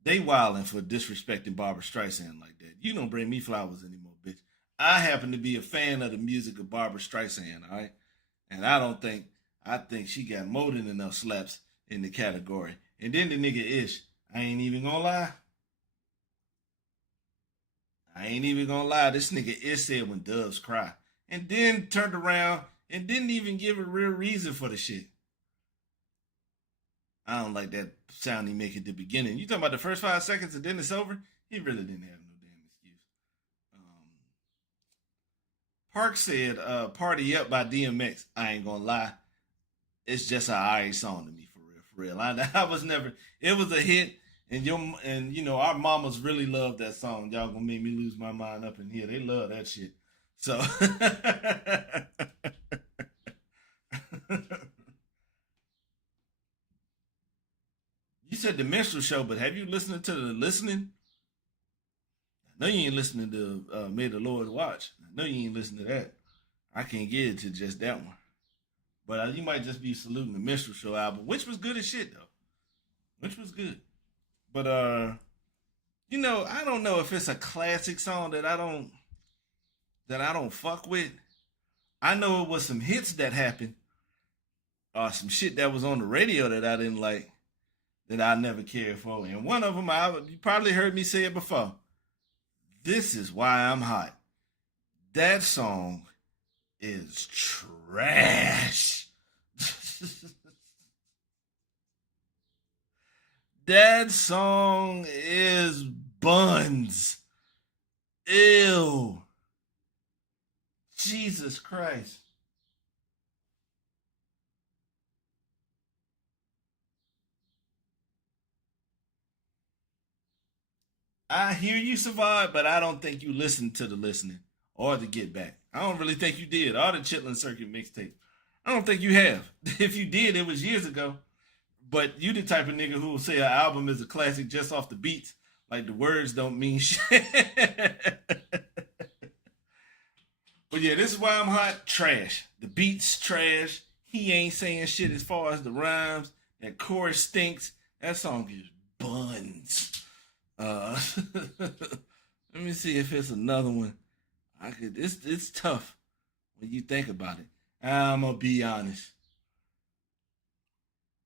they wilding for disrespecting Barbra Streisand like that. You don't bring me flowers anymore, bitch. I happen to be a fan of the music of Barbra Streisand, all right? And I think she got more than enough slaps in the category. And then the nigga Ish, I ain't even gonna lie. This nigga Ish said when doves cry. And then turned around and didn't even give a real reason for the shit. I don't like that sound he make at the beginning. You talking about the first 5 seconds and then it's over? He really didn't have no damn excuse. Park said, Party Up by DMX. I ain't gonna lie. It's just an alright song to me, for real. I was never, it was a hit, and our mamas really love that song. Y'all gonna make me lose my mind up in here. They love that shit. So said the minstrel show, but have you listened to the listening? I know you ain't listening to May the Lord Watch. I know you ain't listening to that. I can't get it to just that one. But you might just be saluting the minstrel show album, which was good as shit though. Which was good. But I don't know if it's a classic song that I don't fuck with. I know it was some hits that happened, or some shit that was on the radio that I didn't like, that I never cared for. And one of them, you probably heard me say it before. This Is Why I'm Hot. That song is trash. That song is buns. Ew. Jesus Christ. I hear you survived, but I don't think you listened to the listening or the get back. I don't really think you did. Or the Chitlin Circuit mixtape. I don't think you have. If you did, it was years ago. But you the type of nigga who will say an album is a classic just off the beats. Like the words don't mean shit. But yeah, This Is Why I'm Hot. Trash. The beats trash. He ain't saying shit as far as the rhymes. That chorus stinks. That song is buns. Let me see if it's another one. It's tough when you think about it. I'm gonna be honest.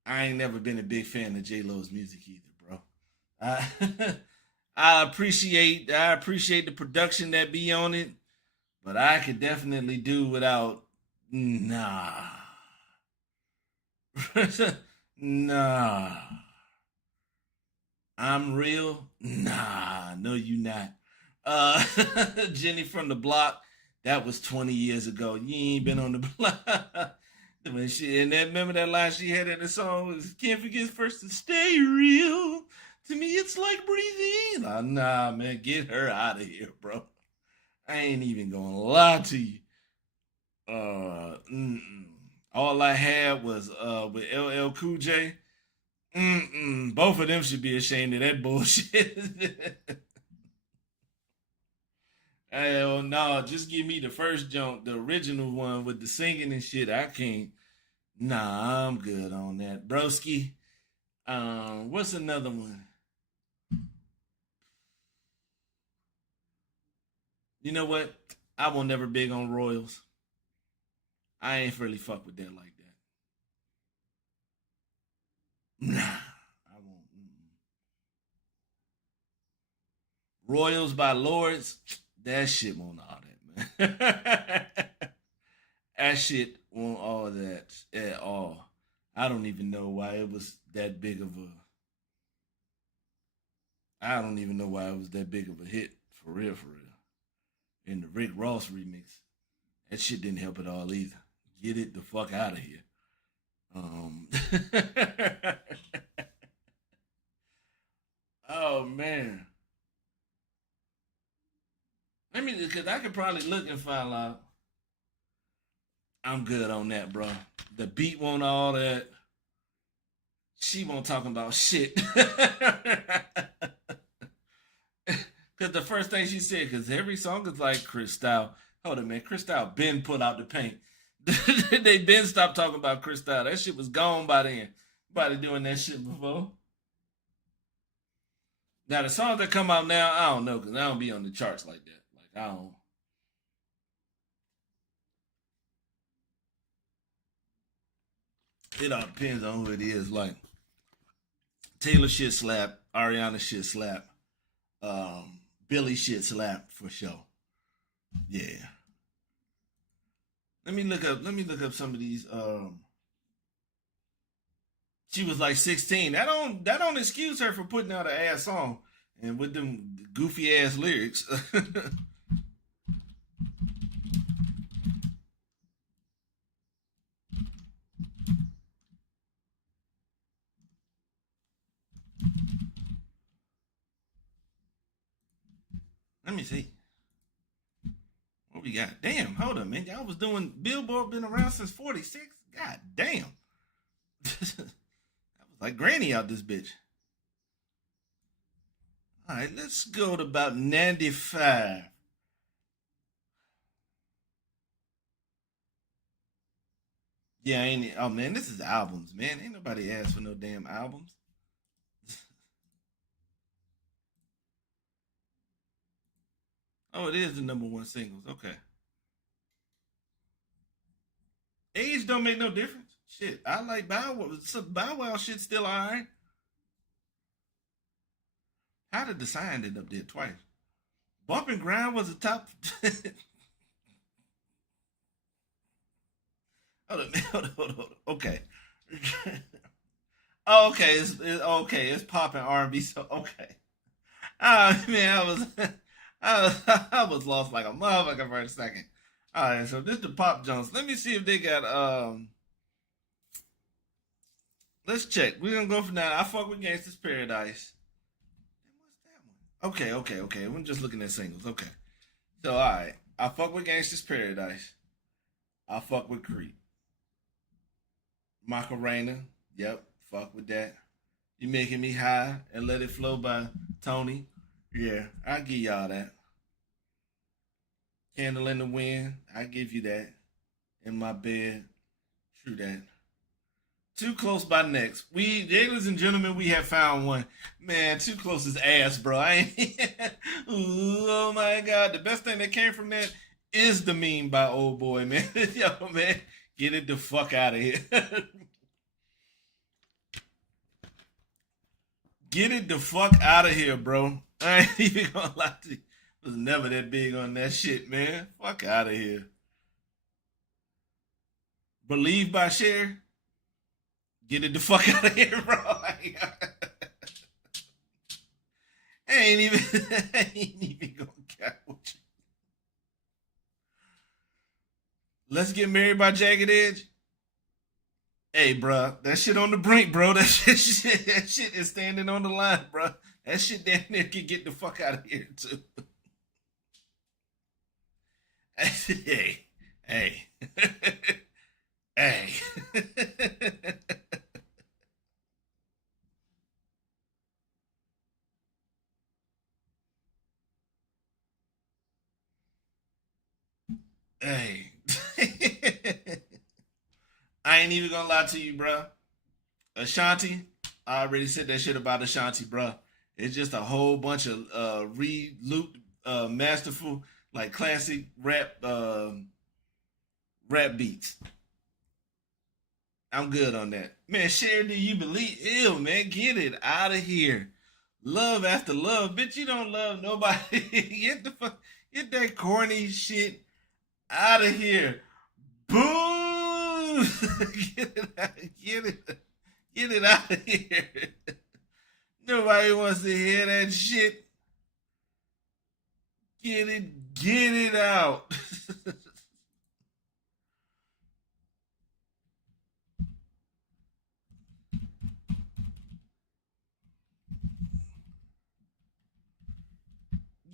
I ain't never been a big fan of J Lo's music either, bro. I I appreciate the production that be on it, but I could definitely do without. Nah. Nah. I'm real? Nah, no, you not. Uh, Jenny from the Block, that was 20 years ago. You ain't been on the block. When remember that line she had in the song was, can't forget first to stay real. To me, it's like breathing. Nah, man, get her out of here, bro. I ain't even gonna lie to you. Mm-mm. All I had was with LL Cool J. Both of them should be ashamed of that bullshit. Hell no, just give me the first jump, the original one with the singing and shit. I can't. Nah, I'm good on that. Broski. What's another one? You know what? I will never big on Royals. I ain't really fuck with that like that. Nah, I won't. Royals by Lords. That shit won't all that, man. That shit won't all that at all. I don't even know why it was that big of a. I don't even know why it was that big of a hit for real, for real. In the Rick Ross remix, that shit didn't help at all either. Get it the fuck out of here. Um. Oh man. Let me, because I could probably look and find out. I'm good on that, bro. The beat won't all that. She won't talking about shit. Because the first thing she said, because every song is like Cristal. Hold on, man. Cristal been put out the paint. They been stopped talking about Cristal. That shit was gone by then. Nobody doing that shit before. Now the songs that come out now, I don't know, because I don't be on the charts like that. Like I don't. It all depends on who it is. Like Taylor shit slap, Ariana shit slap, Billy shit slap for sure. Yeah. Let me look up some of these. She was like 16. That don't excuse her for putting out an ass song and with them goofy ass lyrics. Let me see. What we got? Damn, hold on, man. Y'all was doing Billboard been around since 46? God damn. That was like granny out this bitch. All right, let's go to about 95. Yeah, ain't it? Oh man, this is albums, man. Ain't nobody asked for no damn albums. Oh, it is the number one singles. Okay. Age don't make no difference. Shit, I like Bow Wow. So Bow Wow shit still alright. How did the sign end up there twice? Bump and Grind was the top. Hold on, hold on. Okay. Oh, okay, okay. It's pop and R&B. So okay. Man, I was lost like a motherfucker for a second. All right, so this is the Pop Jones. Let me see if they got Let's check. We're gonna go for now. I fuck with Gangsta's Paradise. What's that one? Okay. We're just looking at singles. Okay. So all right, I fuck with Gangsta's Paradise. I fuck with Creep. Macarena. Yep. Fuck with that. You making me high and let it flow by Tony. Yeah, I give y'all that. Candle in the wind. I give you that. In my bed. True that. Too close by next. Ladies and gentlemen, we have found one. Man, too close is ass, bro. Ooh, oh my god. The best thing that came from that is the meme by old boy, man. Yo, man, get it the fuck out of here. Get it the fuck out of here, bro. I ain't even gonna lie to you. Was never that big on that shit, man. Fuck out of here. Believe by Cher. Get it the fuck out of here, bro. I ain't even, I ain't even gonna count with you. Let's get married by Jagged Edge. Hey, bro, that shit on the brink, bro. That shit is standing on the line, bro. That shit down there can get the fuck out of here too. Hey, hey, hey. Hey. I ain't even gonna lie to you, bro. Ashanti, I already said that shit about Ashanti, bro. It's just a whole bunch of re-looped, masterful, like classic rap beats. I'm good on that. Man, Cher, do you believe? Ew, man, get it out of here. Love after love, bitch. You don't love nobody. Get that corny shit out of here. Boo! Get it out. Get it. Get it out of here. Nobody wants to hear that shit. Get it out.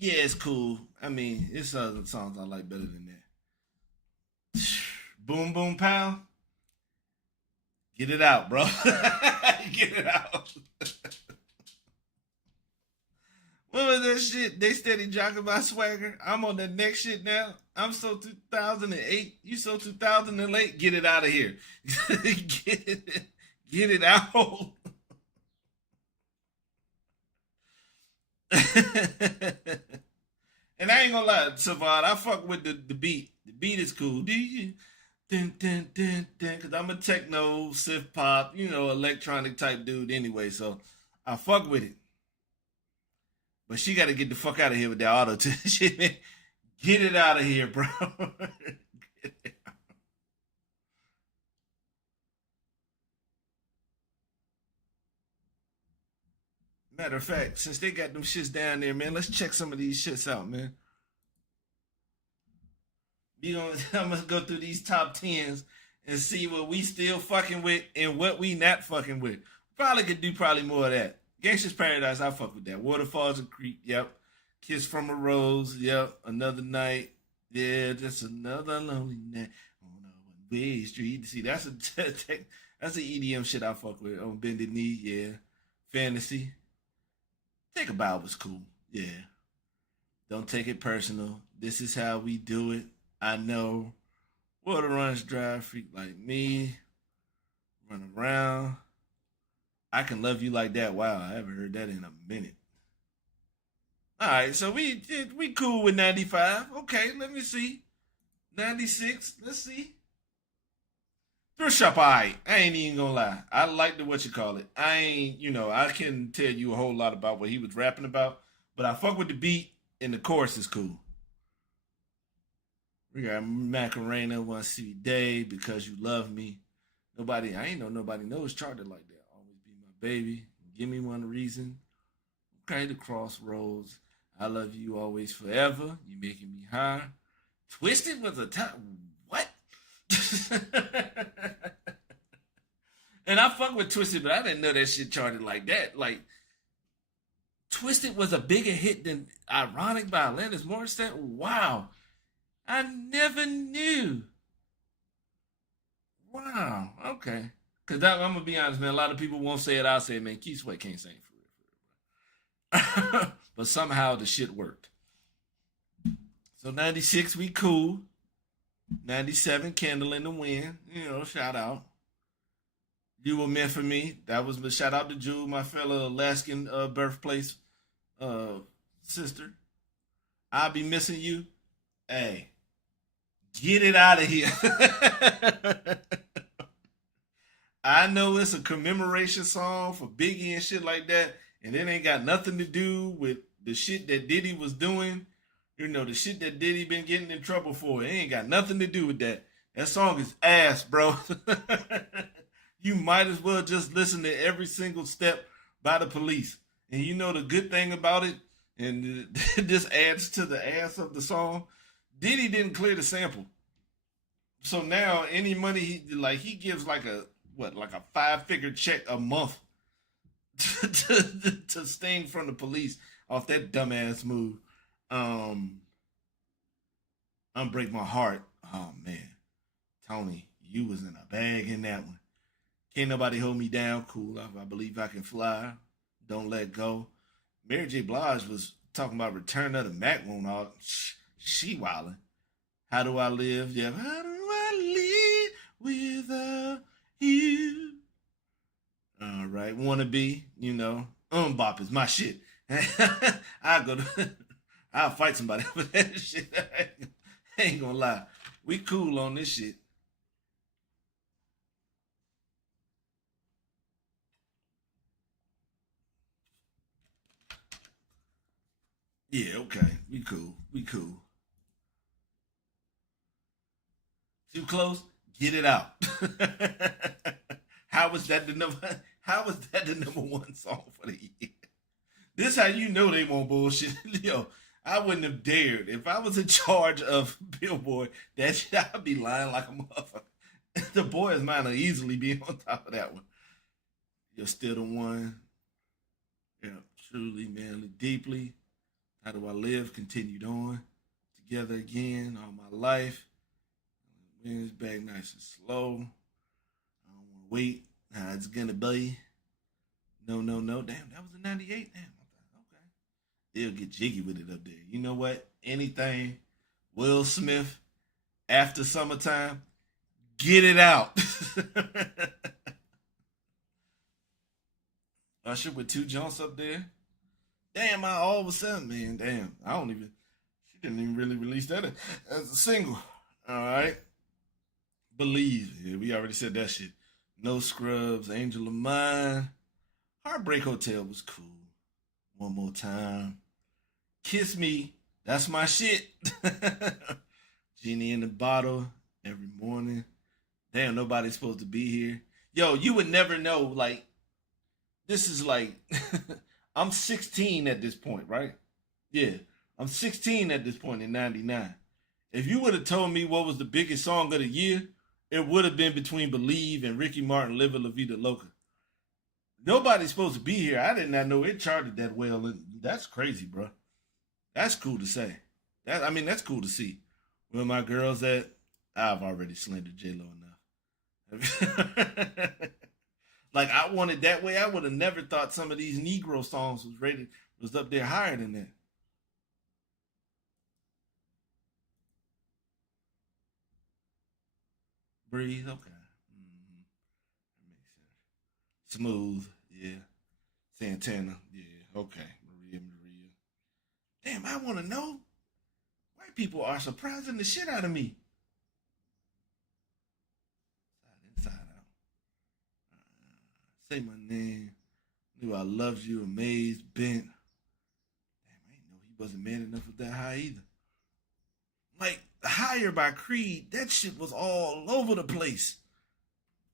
Yeah, it's cool. I mean, it's other songs I like better than that. Boom Boom Pow. Get it out, bro. Get it out. What was that shit? They steady jocking my swagger. I'm on the next shit now. I'm so 2008. You so 2008. Get it out of here. Get it out. And I ain't gonna lie, Savard, I fuck with the beat. The beat is cool. Cause I'm a techno, synth pop, electronic type dude anyway, so I fuck with it. But she gotta get the fuck out of here with that auto tune shit, man. Get it out of here, bro. Matter of fact, since they got them shits down there, man, let's check some of these shits out, man. I'm gonna go through these top tens and see what we still fucking with and what we not fucking with. Probably could do probably more of that. Gangsta's Paradise, I fuck with that. Waterfalls and Creep, yep. Kiss from a Rose, yep. Another Night, yeah. Just another lonely night on a one-way street. See, that's the EDM shit I fuck with. On Bended Knee, yeah. Fantasy, Think about was cool. Yeah. Don't take it personal. This is how we do it. I know. What a runs drive freak like me. Run around. I can love you like that. Wow, I haven't heard that in a minute. All right, so we cool with 95. Okay, let me see. 96. Let's see. Thrift shop, alright. I ain't even gonna lie. I like the what you call it. I ain't, I can tell you a whole lot about what he was rapping about, but I fuck with the beat and the chorus is cool. We got Macarena, want to see day because you love me. I ain't know nobody knows charted like that. Always be my baby. Give me one reason. Okay, the crossroads. I love you always forever. You making me high. Twisted was a time. What? And I fuck with Twisted, but I didn't know that shit charted like that. Like, Twisted was a bigger hit than Ironic by Alanis Morissette. Wow. I never knew. Wow. Okay. Because I'm going to be honest, man. A lot of people won't say it. I'll say it, man. Keith Sweat can't sing for real. But somehow the shit worked. So 96, we cool. 97, Candle in the Wind. Shout out. You Were Meant for Me. That was a shout out to Jude, my fellow Alaskan birthplace sister. I'll Be Missing You. Hey, get it out of here. I know it's a commemoration song for Biggie and shit like that, and it ain't got nothing to do with the shit that Diddy was doing. The shit that Diddy been getting in trouble for. It ain't got nothing to do with that. That song is ass, bro. You might as well just listen to every single step by the police. And the good thing about it, and this adds to the ass of the song, Diddy didn't clear the sample. So now any money he gives like a 5-figure check a month to Sting from the police off that dumbass move. Unbreak My Heart. Oh man. Tony, you was in a bag in that one. Can't Nobody Hold Me Down. Cool. I Believe I Can Fly. Don't Let Go. Mary J. Blige was talking about Return of the Mac won't all. She wildin'. How Do I Live? Yeah. How do I live without you? All right. Wanna Be, Bop is my shit. I'll fight somebody for that shit. I ain't gonna lie. We cool on this shit. Yeah, okay. We cool. We cool. Too close? Get it out. How was that the number? How was that the number one song for the year? This how you know they won't bullshit. Yo, I wouldn't have dared. If I was in charge of Billboard, that shit, I'd be lying like a motherfucker. The boys might have easily be on top of that one. You're still the one. Yeah, truly, manly, deeply. How Do I Live? Continued on. Together again all my life. Wins back nice and slow. I don't want to wait. How it's gonna be. No, no, no. Damn, that was a 98. Damn. Okay. They'll get jiggy with it up there. You know what? Anything. Will Smith. After Summertime. Get it out. Usher with two jumps up there. Damn, I all of a sudden, man. Damn. I don't even. She didn't even really release that as a single. All right. Believe. Yeah, we already said that shit. No Scrubs, Angel of Mine. Heartbreak Hotel was cool. One More Time. Kiss Me. That's my shit. Genie in the Bottle. Every Morning. Damn, nobody's supposed to be here. Yo, you would never know. Like, this is like, I'm 16 at this point, right? Yeah, I'm 16 at this point in 99. If you would have told me what was the biggest song of the year, it would have been between Believe and Ricky Martin, Live La Vida Loca. Nobody's supposed to be here. I did not know it charted that well. That's crazy, bro. That's cool to say. That's cool to see. Where my girls at? I've already slandered J-Lo enough. Like, I wanted that way. I would have never thought some of these Negro songs was was up there higher than that. Breathe, okay. Mm-hmm. That makes sense. Smooth, yeah. Santana, yeah. Okay. Maria. Damn, I want to know. White people are surprising the shit out of me. Inside out. Say my name. Knew I loved you, amazed, bent. Damn, I didn't know he wasn't man enough with that high either. Like, Higher by Creed, that shit was all over the place.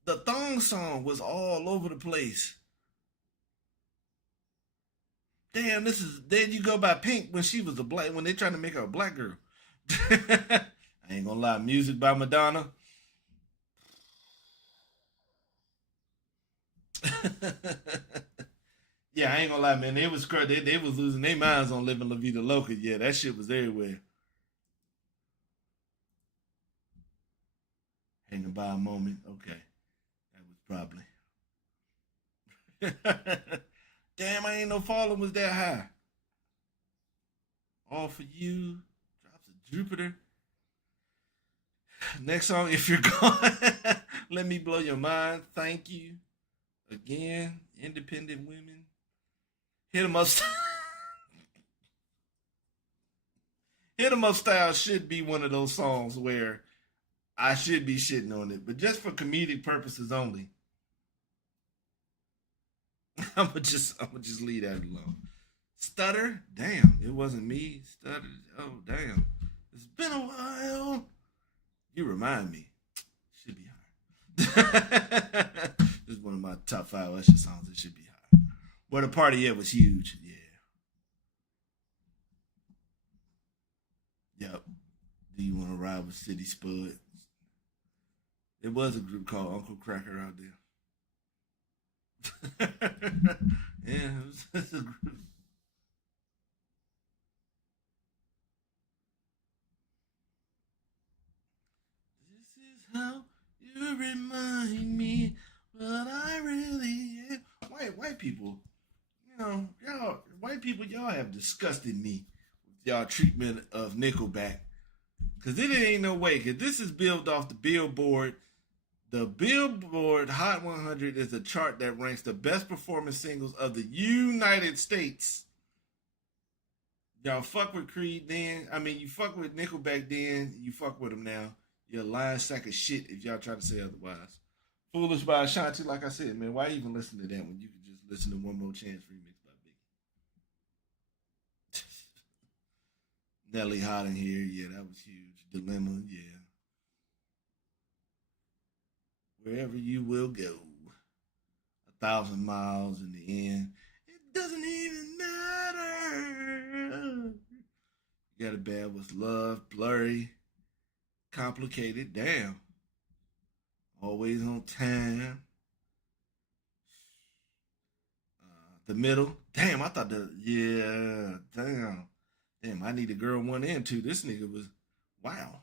The thong song was all over the place. Damn, this is Then You Go by Pink when she was a black when they trying to make her a black girl. I ain't gonna lie, music by Madonna. Yeah, I ain't gonna lie, man. They was losing their minds on living La Vida Loca. Yeah, that shit was everywhere. Hanging by a moment. Okay, that was probably. Damn, I ain't no falling was that high. All for you. Drops of Jupiter. Next song, if you're gone, let me blow your mind. Thank you again. Independent women. Hit 'em up. Hit 'em up style should be one of those songs where I should be shitting on it, but just for comedic purposes only. I'm gonna just leave that alone. Stutter, damn, it wasn't me. Stutter, oh damn, it's been a while. You remind me. Should be higher. This is one of my top 5 Usher songs. It should be higher. Where the party at was huge. Yeah. Yep. Do you want to ride with City Spud? There was a group called Uncle Cracker out there. Yeah, it was a group. This is how you remind me what I really am. White people, y'all white people, y'all have disgusted me with y'all treatment of Nickelback. Cause it ain't no way. Cause this is built off the Billboard. The Billboard Hot 100 is a chart that ranks the best performing singles of the United States. Y'all fuck with Creed then. I mean, you fuck with Nickelback then. You fuck with them now. You're a lying sack of shit if y'all try to say otherwise. Foolish by Ashanti, like I said, man, why even listen to that when you can just listen to One More Chance remix by Biggie? Nelly Hot in here, yeah, that was huge. Dilemma, yeah. Wherever you will go, 1,000 miles in the end. It doesn't even matter. You got a bad with love, blurry, complicated. Damn, always on time. The middle. Damn, I thought that. Yeah, damn. I need a girl 1 and 2. This nigga was wow.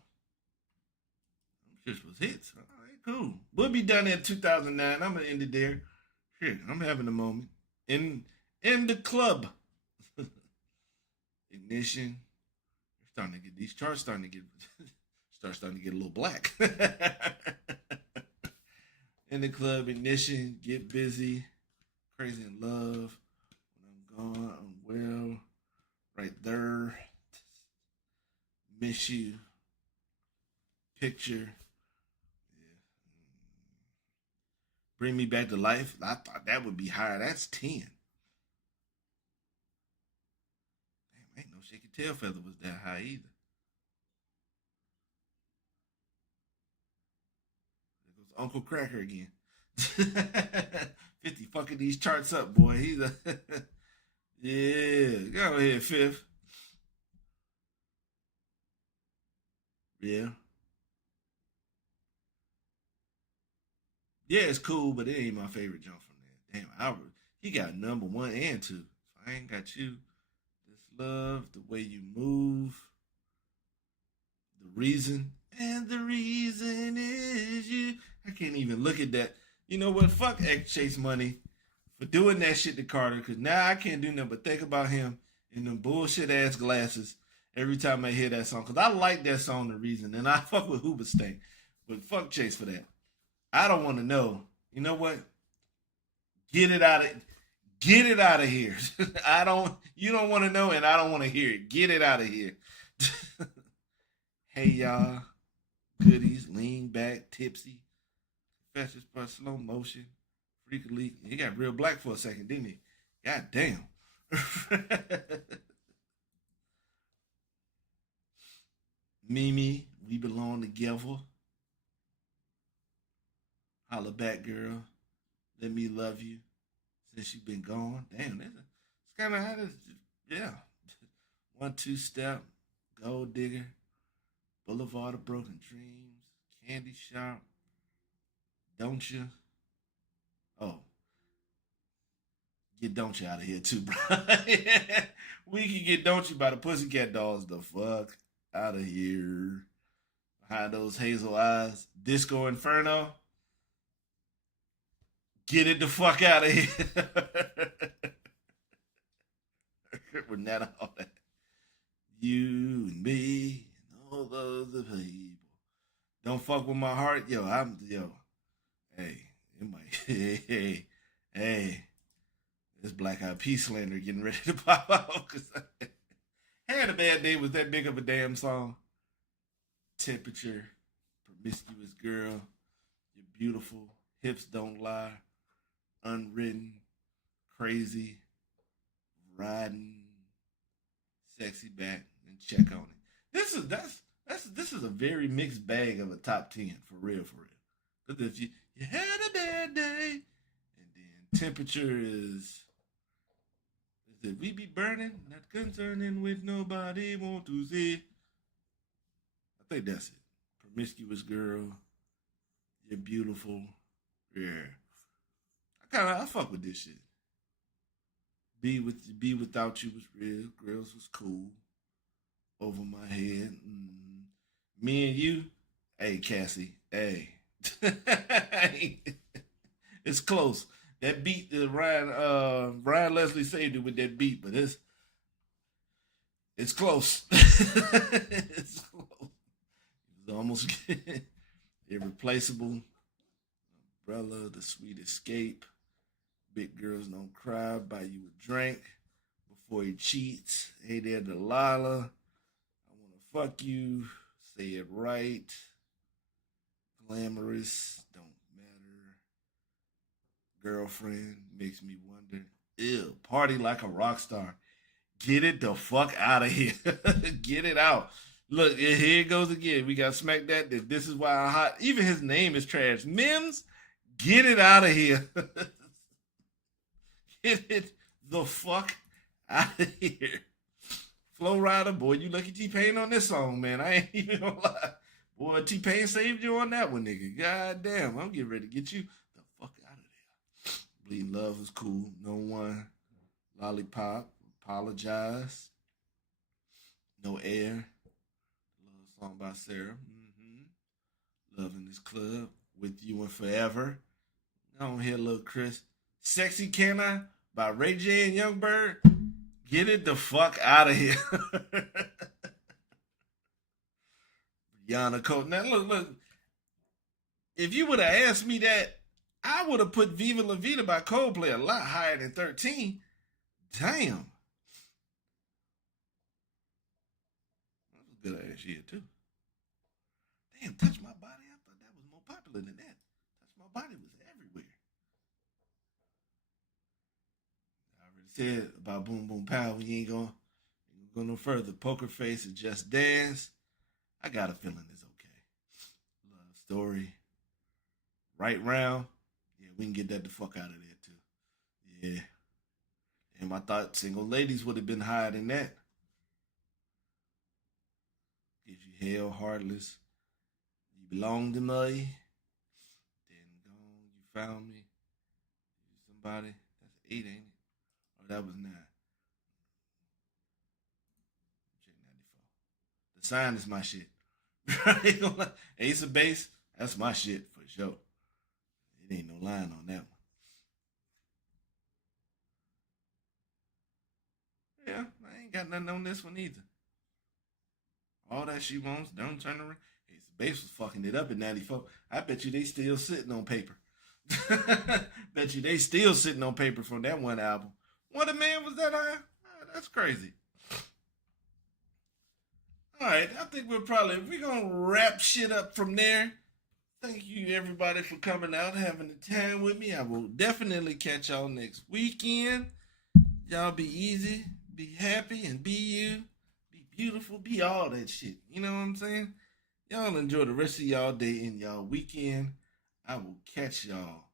This was hits. All right, cool. We'll be done in 2009. I'm gonna end it there. Shit, I'm having a moment in the club. Ignition. Starting to get these charts starting to get starting to get a little black. In the club, ignition, get busy, crazy in love. When I'm gone, I'm well. Right there. Miss you. Picture. Yeah. Bring me back to life. I thought that would be higher. That's 10. Damn, ain't no shaky tail feather was that high either. There goes Uncle Cracker again. 50 fucking these charts up, boy. He's a yeah. Go ahead, fifth. Yeah. Yeah, it's cool, but it ain't my favorite jump from there. Damn, Albert. He got number 1 and 2. So I ain't got you. This love, the way you move, the reason. And the reason is you. I can't even look at that. You know what? Fuck X Chase Money for for doing that shit to Carter, because now I can't do nothing but think about him in them bullshit ass glasses every time I hear that song. Because I like that song, The Reason, and I fuck with Hoobastank. But fuck Chase for that. I don't want to know. You know what? Get it out of Get it out of here. I don't. You don't want to know, and I don't want to hear it. Get it out of here. Hey y'all, goodies, lean back, tipsy, fastest part, slow motion, freakily. He got real black for a second, didn't he? God damn. Mimi, we belong together. Holla back, girl. Let me love you. Since you've been gone. Damn, it's kind of how this. Yeah. 1-2 step, gold digger, Boulevard of Broken Dreams, Candy Shop, Don't You? Oh, get Don't You out of here too, bro. We can get Don't You by the Pussycat Dolls the fuck out of here. Behind those hazel eyes, Disco Inferno. Get it the fuck out of here. We're not all that. You and me and all those other people. Don't fuck with my heart. Yo. Hey, it might hey. This Black Eyed Peas slander getting ready to pop out. Cause I had a bad day. Was that big of a damn song? Temperature, promiscuous girl, you're beautiful, hips don't lie, unwritten, crazy, riding, sexy back, and check on it. This is a very mixed bag of a top 10 for real. Because if you had a bad day, and then temperature is it we be burning, not concerning with nobody want to see. I think that's it. Promiscuous girl, you're beautiful. Yeah, I fuck with this shit. Be without you was real. Girls was cool. Over my head. Me and you. Hey Cassie. Hey. It's close. That beat Ryan Leslie saved it with that beat, but it's close. It's close. It's almost irreplaceable. Umbrella, The Sweet Escape. Big Girls Don't Cry, Buy You a Drink Before He Cheats. Hey there, Delilah. I Wanna Fuck You. Say It Right. Glamorous. Don't Matter. Girlfriend. Makes Me Wonder. Ew. Party Like a Rock Star. Get it the fuck out of here. Get it out. Look, here it goes again. We got smacked that this is why I'm hot. Even his name is trash. Mims, get it out of here. Get it the fuck out of here. Flow Rider, boy, you lucky T-Pain on this song, man. I ain't even gonna lie. Boy, T-Pain saved you on that one, nigga. God damn, I'm getting ready to get you the fuck out of there. Bleed Love is cool. No One. Lollipop. Apologize. No Air. Love song by Sarah. Love in This Club. With You and Forever. I don't hear little Chris. Sexy Can I? By Ray J and Youngberg. Get it the fuck out of here. Brianna Cole. Now look. If you would have asked me that, I would have put Viva La Vida by Coldplay a lot higher than 13. Damn. That was a good ass year too. Damn, Touch My Body. I thought that was more popular than that. Touch My Body was everywhere. I already said about Boom Boom Pow. We ain't gonna go no further. Poker Face and Just Dance. I got a feeling it's okay. Love Story. Right Round. Yeah, we can get that the fuck out of there too. Yeah. And I thought Single Ladies would have been higher than that. Gives You Hell, Heartless. You Belong to Me. Then Gone, You Found Me. You Somebody. That's 8, ain't it? Oh, that was 9. Check 94. The Sign is my shit. Ace of Base, that's my shit for sure. It ain't no line on that one. Yeah, I ain't got nothing on this one either. All that she wants, don't turn around. Hey, Bass was fucking it up in '94. I bet you they still sitting on paper. Bet you they still sitting on paper from that one album. What a man was that high? Oh, that's crazy. All right, I think we're gonna wrap shit up from there. Thank you everybody for coming out, having the time with me. I will definitely catch y'all next weekend. Y'all be easy, be happy, and be you. Be beautiful, be all that shit. You know what I'm saying? Y'all enjoy the rest of y'all day and y'all weekend. I will catch y'all